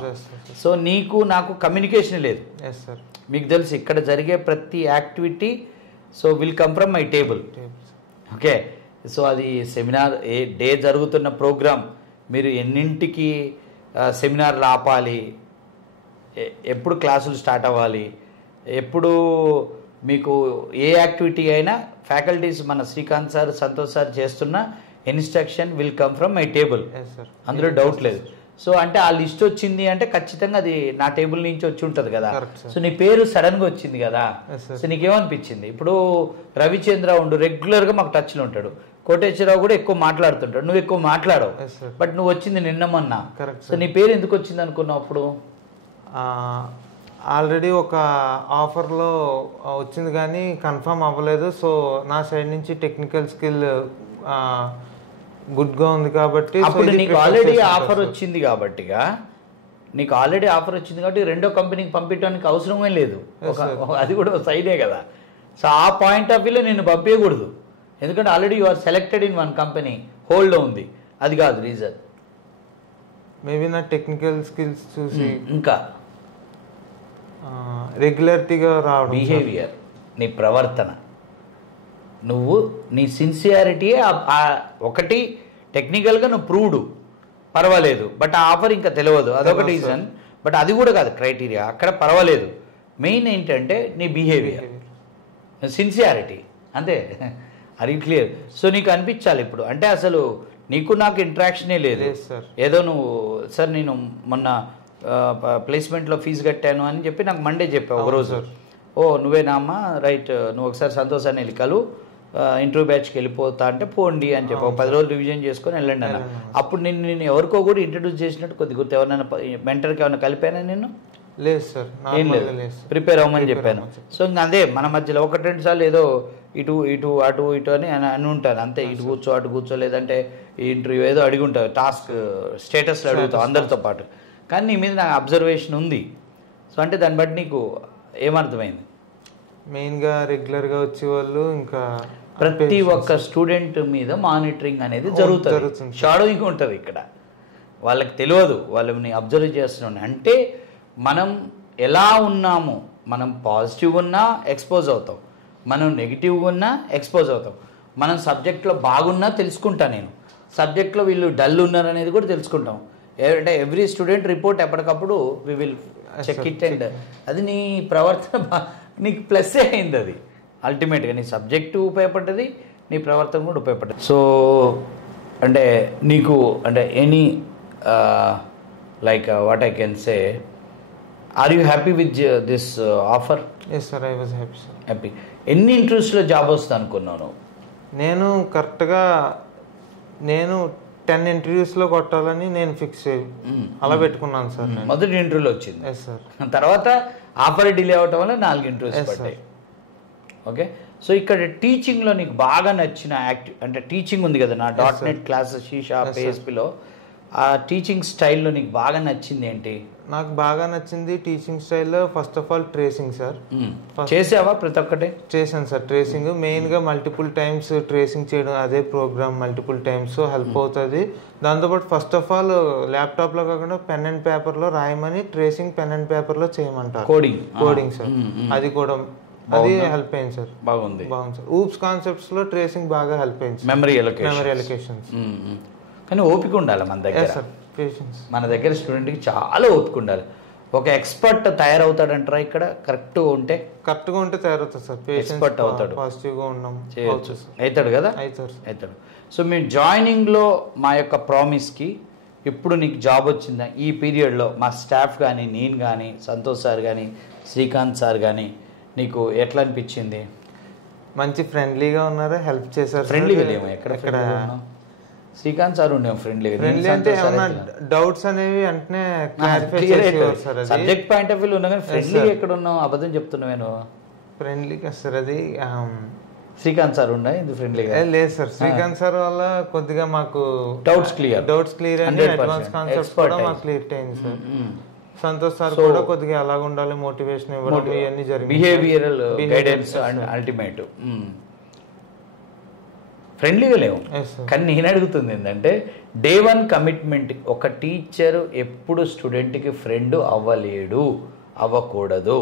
సో నీకు నాకు కమ్యూనికేషన్ లేదు. మీకు తెలుసు ఇక్కడ జరిగే ప్రతి activity so will come from my table. Okay, so అది సెమినార్ డే జరుగుతున్న ప్రోగ్రామ్, మీరు ఎన్నింటికి సెమినార్లు ఆపాలి, ఎప్పుడు క్లాసులు స్టార్ట్ అవ్వాలి, ఎప్పుడు మీకు ఏ యాక్టివిటీ అయినా ఫ్యాకల్టీస్ మన శ్రీకాంత్ సార్, సంతోష్ సార్ చేస్తున్న instruction will come from my table, అందులో డౌట్ లేదు. సో అంటే ఆ లిస్ట్ వచ్చింది అంటే ఖచ్చితంగా అది నా టేబుల్ నుంచి వచ్చి ఉంటుంది కదా. సో నీ పేరు సడన్గా వచ్చింది కదా, సో నీకేమనిపించింది? ఇప్పుడు రవిచంద్ర రెగ్యులర్గా మాకు టచ్లో ఉంటాడు, కోటేశ్వరరావు కూడా ఎక్కువ మాట్లాడుతుంటాడు, నువ్వు ఎక్కువ మాట్లాడవు, బట్ నువ్వు వచ్చింది నిన్న మొన్న. సో నీ పేరు ఎందుకు వచ్చింది అనుకున్నావు అప్పుడు? ఆల్రెడీ ఒక ఆఫర్లో వచ్చింది కానీ కన్ఫర్మ్ అవ్వలేదు. సో నా సైడ్ నుంచి టెక్నికల్ స్కిల్ గుడ్గా ఉంది కాబట్టి నీకు ఆల్రెడీ ఆఫర్ వచ్చింది కాబట్టి రెండో కంపెనీకి పంపించడానికి అవసరమే లేదు, అది కూడా సైడే కదా. సో ఆ పాయింట్ ఆఫ్ వ్యూలో నేను పంపించకూడదు, ఎందుకంటే already you are selected in 1 company, హోల్డ్లో ఉంది, అది కాదు రీజన్. మేబీ నా టెక్నికల్ స్కిల్స్ చూసి ఇంకా రెగ్యులర్గా రావడం, బిహేవియర్, నీ ప్రవర్తన, నువ్వు నీ సిన్సియారిటీ ఒకటి టెక్నికల్గా నువ్వు ప్రూవ్డ్ పర్వాలేదు, బట్ ఆ ఆఫర్ ఇంకా తెలియదు, అదొక రీజన్. బట్ అది కూడా కాదు క్రైటీరియా, అక్కడ పర్వాలేదు. మెయిన్ ఏంటంటే నీ బిహేవియర్, సిన్సియారిటీ, అంతే. అది క్లియర్. సో నీకు అనిపించాలి ఇప్పుడు, అంటే అసలు నీకు నాకు ఇంట్రాక్షనే లేదు, ఏదో నువ్వు సార్ నేను మొన్న ప్లేస్మెంట్లో ఫీజు కట్టాను అని చెప్పి నాకు మండే చెప్పావు ఒకరోజు. ఓ నువ్వేనా అమ్మా, రైట్, నువ్వు ఒకసారి సంతోషాన్ని వెళ్ళి కలు, ఇంటర్వ్యూ బ్యాచ్కి వెళ్ళిపోతా అంటే పోండి అని చెప్పి 10 రోజులు రివిజన్ చేసుకొని వెళ్ళండి అన్న. అప్పుడు నేను ఎవరికో కూడా ఇంట్రడ్యూస్ చేసినట్టు కొద్ది గుర్తు, ఎవరైనా మెంటర్కి ఏమైనా కలిపానా నేను? లేదు సార్, ఏం లేదు, ప్రిపేర్ అవ్వమని చెప్పాను. సో ఇంకా అదే మన మధ్యలో 1-2 సార్లు ఏదో ఇటు అటు అని ఉంటాను అంతే, ఇటు కూర్చో అటు కూర్చో, లేదంటే ఈ ఇంటర్వ్యూ ఏదో అడిగి ఉంటావు, టాస్క్ స్టేటస్లో అడుగుతావు అందరితో పాటు. కానీ నీ మీద నాకు అబ్జర్వేషన్ ఉంది. సో అంటే దాన్ని బట్టి నీకు ఏమర్థమైంది? మెయిన్గా రెగ్యులర్గా వచ్చేవాళ్ళు, ఇంకా ప్రతి ఒక్క స్టూడెంట్ మీద మానిటరింగ్ అనేది జరుగుతుంది, షాడోయింగ్ ఉంటుంది. ఇక్కడ వాళ్ళకి తెలియదు, వాళ్ళని అబ్జర్వ్ చేస్తున్నాం. అంటే మనం ఎలా ఉన్నాము, మనం పాజిటివ్ ఉన్నా ఎక్స్పోజ్ అవుతాం, మనం నెగిటివ్గా ఉన్నా ఎక్స్పోజ్ అవుతాం. మనం సబ్జెక్ట్లో బాగున్నా తెలుసుకుంటా, నేను సబ్జెక్ట్లో వీళ్ళు డల్ ఉన్నారు అనేది కూడా తెలుసుకుంటాం. అంటే ఎవ్రీ స్టూడెంట్ రిపోర్ట్ ఎప్పటికప్పుడు we will check it, and అది నీ ప్రవర్తన నీకు ప్లస్సే అయింది. అది అల్టిమేట్గా నీ సబ్జెక్టు ఉపయోగపడ్డది, నీ ప్రవర్తన కూడా ఉపయోగపడ్డది. సో అంటే నీకు అంటే any like what I can say, are you happy with this offer? Yes sir, I was happy sir. Happy. ఎన్ని ఇంటర్వ్యూస్లో జాబ్ వస్తుంది అనుకున్నాను? నేను కరెక్ట్గా 10 ఇంటర్వ్యూస్లో కొట్టాలని నేను ఫిక్స్ అయ్యి అలా పెట్టుకున్నాను సార్. మొదటి ఇంటర్వ్యూలో వచ్చింది. Yes sir. తర్వాత ఆఫర్ డిలే అవటం వల్ల 4 ఇంటర్వ్యూస్ పడ్డాయి. ఓకే. సో ఇక్కడ టీచింగ్లో నీకు బాగా నచ్చిన అంటే టీచింగ్ ఉంది కదా, నా .NET క్లాసెస్ శీషా PHPలో, ఆ టీచింగ్ స్టైల్లో నీకు బాగా నచ్చింది ఏంటి? నాకు బాగా నచ్చింది టీచింగ్ స్టైల్లో first of all tracing sir. చేసావా ప్రతి ఒక్కటి? చేశాను సార్. ట్రేసింగ్ మెయిన్గా మల్టిపుల్ టైమ్స్ ట్రేసింగ్ చేయడం, అదే ప్రోగ్రామ్ మల్టిపుల్ టైమ్స్ హెల్ప్ అవుతుంది. దాంతోపాటు ఫస్ట్ ఆఫ్ ఆల్ ల్యాప్టాప్లో కాకుండా పెన్ అండ్ పేపర్లో రాయమని ట్రేసింగ్ పెన్ అండ్ పేపర్లో చేయమంటారు. కోడింగ్ సార్, అది కూడా అది హెల్ప్ అయింది సార్. బాగుంది సార్. ఊప్స్ కాన్సెప్ట్స్లో ట్రేసింగ్ బాగా హెల్ప్ అయింది. మెమరీ ఎలొకేషన్స్ కానీ ఓపిక ఉండాలి మన దగ్గర. మన దగ్గర స్టూడెంట్కి చాలా ఓపిక ఉండాలి. ఒక ఎక్స్పర్ట్ తయారవుతాడంటారా ఇక్కడ? కరెక్ట్గా ఉంటే తయారవుతాడు సార్. ఎక్స్పర్ట్ అవుతాడు, పాజిటివ్గా ఉన్నాం చేయొచ్చు, అవుతాడు కదా, అవుతాడు. సో మేము జాయినింగ్లో మా యొక్క ప్రామిస్కి ఇప్పుడు నీకు జాబ్ వచ్చిందా ఈ పీరియడ్లో మా స్టాఫ్ కానీ, నేను కానీ, సంతోష్ సార్ కానీ, శ్రీకాంత్ సార్ కానీ, నీకు ఎట్లా అనిపించింది? మంచి ఫ్రెండ్లీగా ఉన్నారు, హెల్ప్ చేశారు. ఫ్రెండ్లీగా లేము ఎక్కడ? శ్రీకాంత్ సార్ ఉండే ఫ్రెండ్లీ అంటే ఏమన్నా డౌట్స్ అనేవి వెంటనే క్లారిఫై చేసేవారు sir. Subject point of view ఉన్నా కానీ ఫ్రెండ్లీ ఎక్కడ ఉన్నావు? అబద్ధం చెప్తున్నావు నేను. ఫ్రెండ్లీగా సార్ అది శ్రీకాంత్ సార్ ఉండే ఇది ఫ్రెండ్లీగా లేదు సార్. శ్రీకాంత్ సార్ వల్ల కొద్దిగా మాకు డౌట్స్ క్లియర్ అని అడ్వాన్స్ కాన్సెప్ట్స్ కూడా మాకు క్లియర్ అయింది సార్. సంతోష్ సార్ కూడా కొద్దిగా ఎలాగ ఉండాలి మోటివేషన్ ఇవ్వడం ఇవన్నీ జరిగింది. బిహేవియరల్ గైడెన్స్ అండ్ అల్టిమేట్ ఫ్రెండ్లీగా లేవు. కానీ నేను అడుగుతుంది ఏంటంటే డే 1 కమిట్మెంట్. ఒక టీచర్ ఎప్పుడు స్టూడెంట్కి ఫ్రెండ్ అవ్వలేడు, అవ్వకూడదు.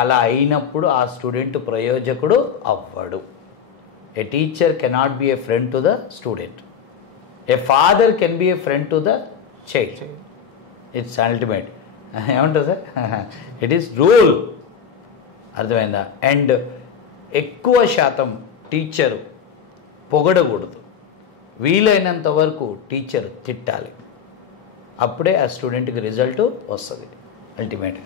అలా అయినప్పుడు ఆ స్టూడెంట్ ప్రయోజకుడు అవ్వడు. A teacher cannot be a friend to the student. A father can be a friend to the child. It's ultimate. ఏమంటారు సార్? It is rule. అర్థమైందా? అండ్ ఎక్కువ శాతం టీచరు పొగడకూడదు. వీలైనంత వరకు టీచర్ తిట్టాలి. అప్పుడే ఆ స్టూడెంట్కి రిజల్ట్ వస్తుంది అల్టిమేట్.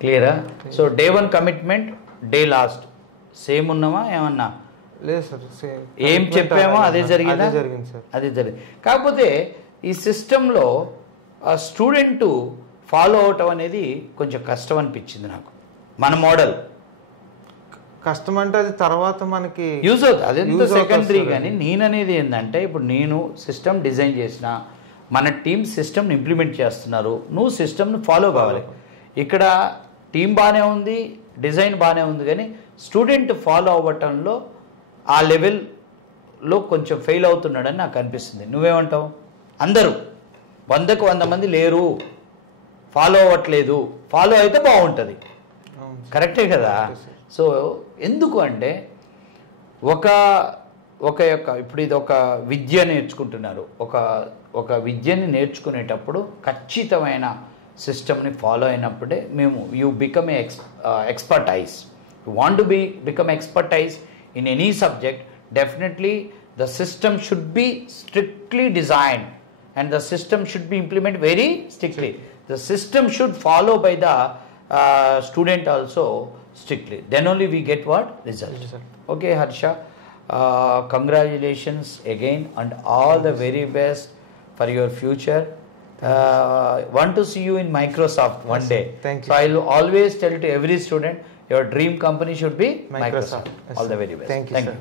క్లియరా? So day 1 commitment, day last same ఉన్నామా? ఏమన్నా లేదు సార్. ఏం చెప్పామో అదే జరిగిందా? అదే జరిగింది. కాకపోతే ఈ సిస్టంలో ఆ స్టూడెంట్ ఫాలో అవటం అనేది కొంచెం కష్టం అనిపించింది నాకు. మన మోడల్ కష్టం అంటే అది తర్వాత మనకి యూజ్ అవుతుంది, అదంతా సెకండరీ. కానీ నేననేది ఏంటంటే ఇప్పుడు నేను సిస్టమ్ డిజైన్ చేసిన, మన టీమ్ సిస్టమ్ని ఇంప్లిమెంట్ చేస్తున్నారు, నువ్వు సిస్టమ్ని ఫాలో కావాలి. ఇక్కడ టీం బాగానే ఉంది, డిజైన్ బాగానే ఉంది, కానీ స్టూడెంట్ ఫాలో అవ్వటంలో ఆ లెవెల్లో కొంచెం ఫెయిల్ అవుతున్నాడని నాకు అనిపిస్తుంది. నువ్వేమంటావు? అందరూ 100కు 100 మంది లేరు, ఫాలో అవ్వట్లేదు. ఫాలో అయితే బాగుంటుంది, కరెక్టే కదా? సో ఎందుకు అంటే ఇప్పుడు ఇది ఒక విద్య నేర్చుకుంటున్నారు. ఒక విద్యని నేర్చుకునేటప్పుడు ఖచ్చితమైన సిస్టమ్ని ఫాలో అయినప్పుడే you become a expertise. You want to become expertise in any subject. Definitely the system should be strictly designed and the system should be implemented very strictly. The system should follow by the student also strictly. Then only we get what? Result. Okay, Harsha. Congratulations again and all the very best for your future. Want to see you in Microsoft one day. Thank you. So I will always tell to every student, your dream company should be Microsoft. All the very best. Thank you, sir.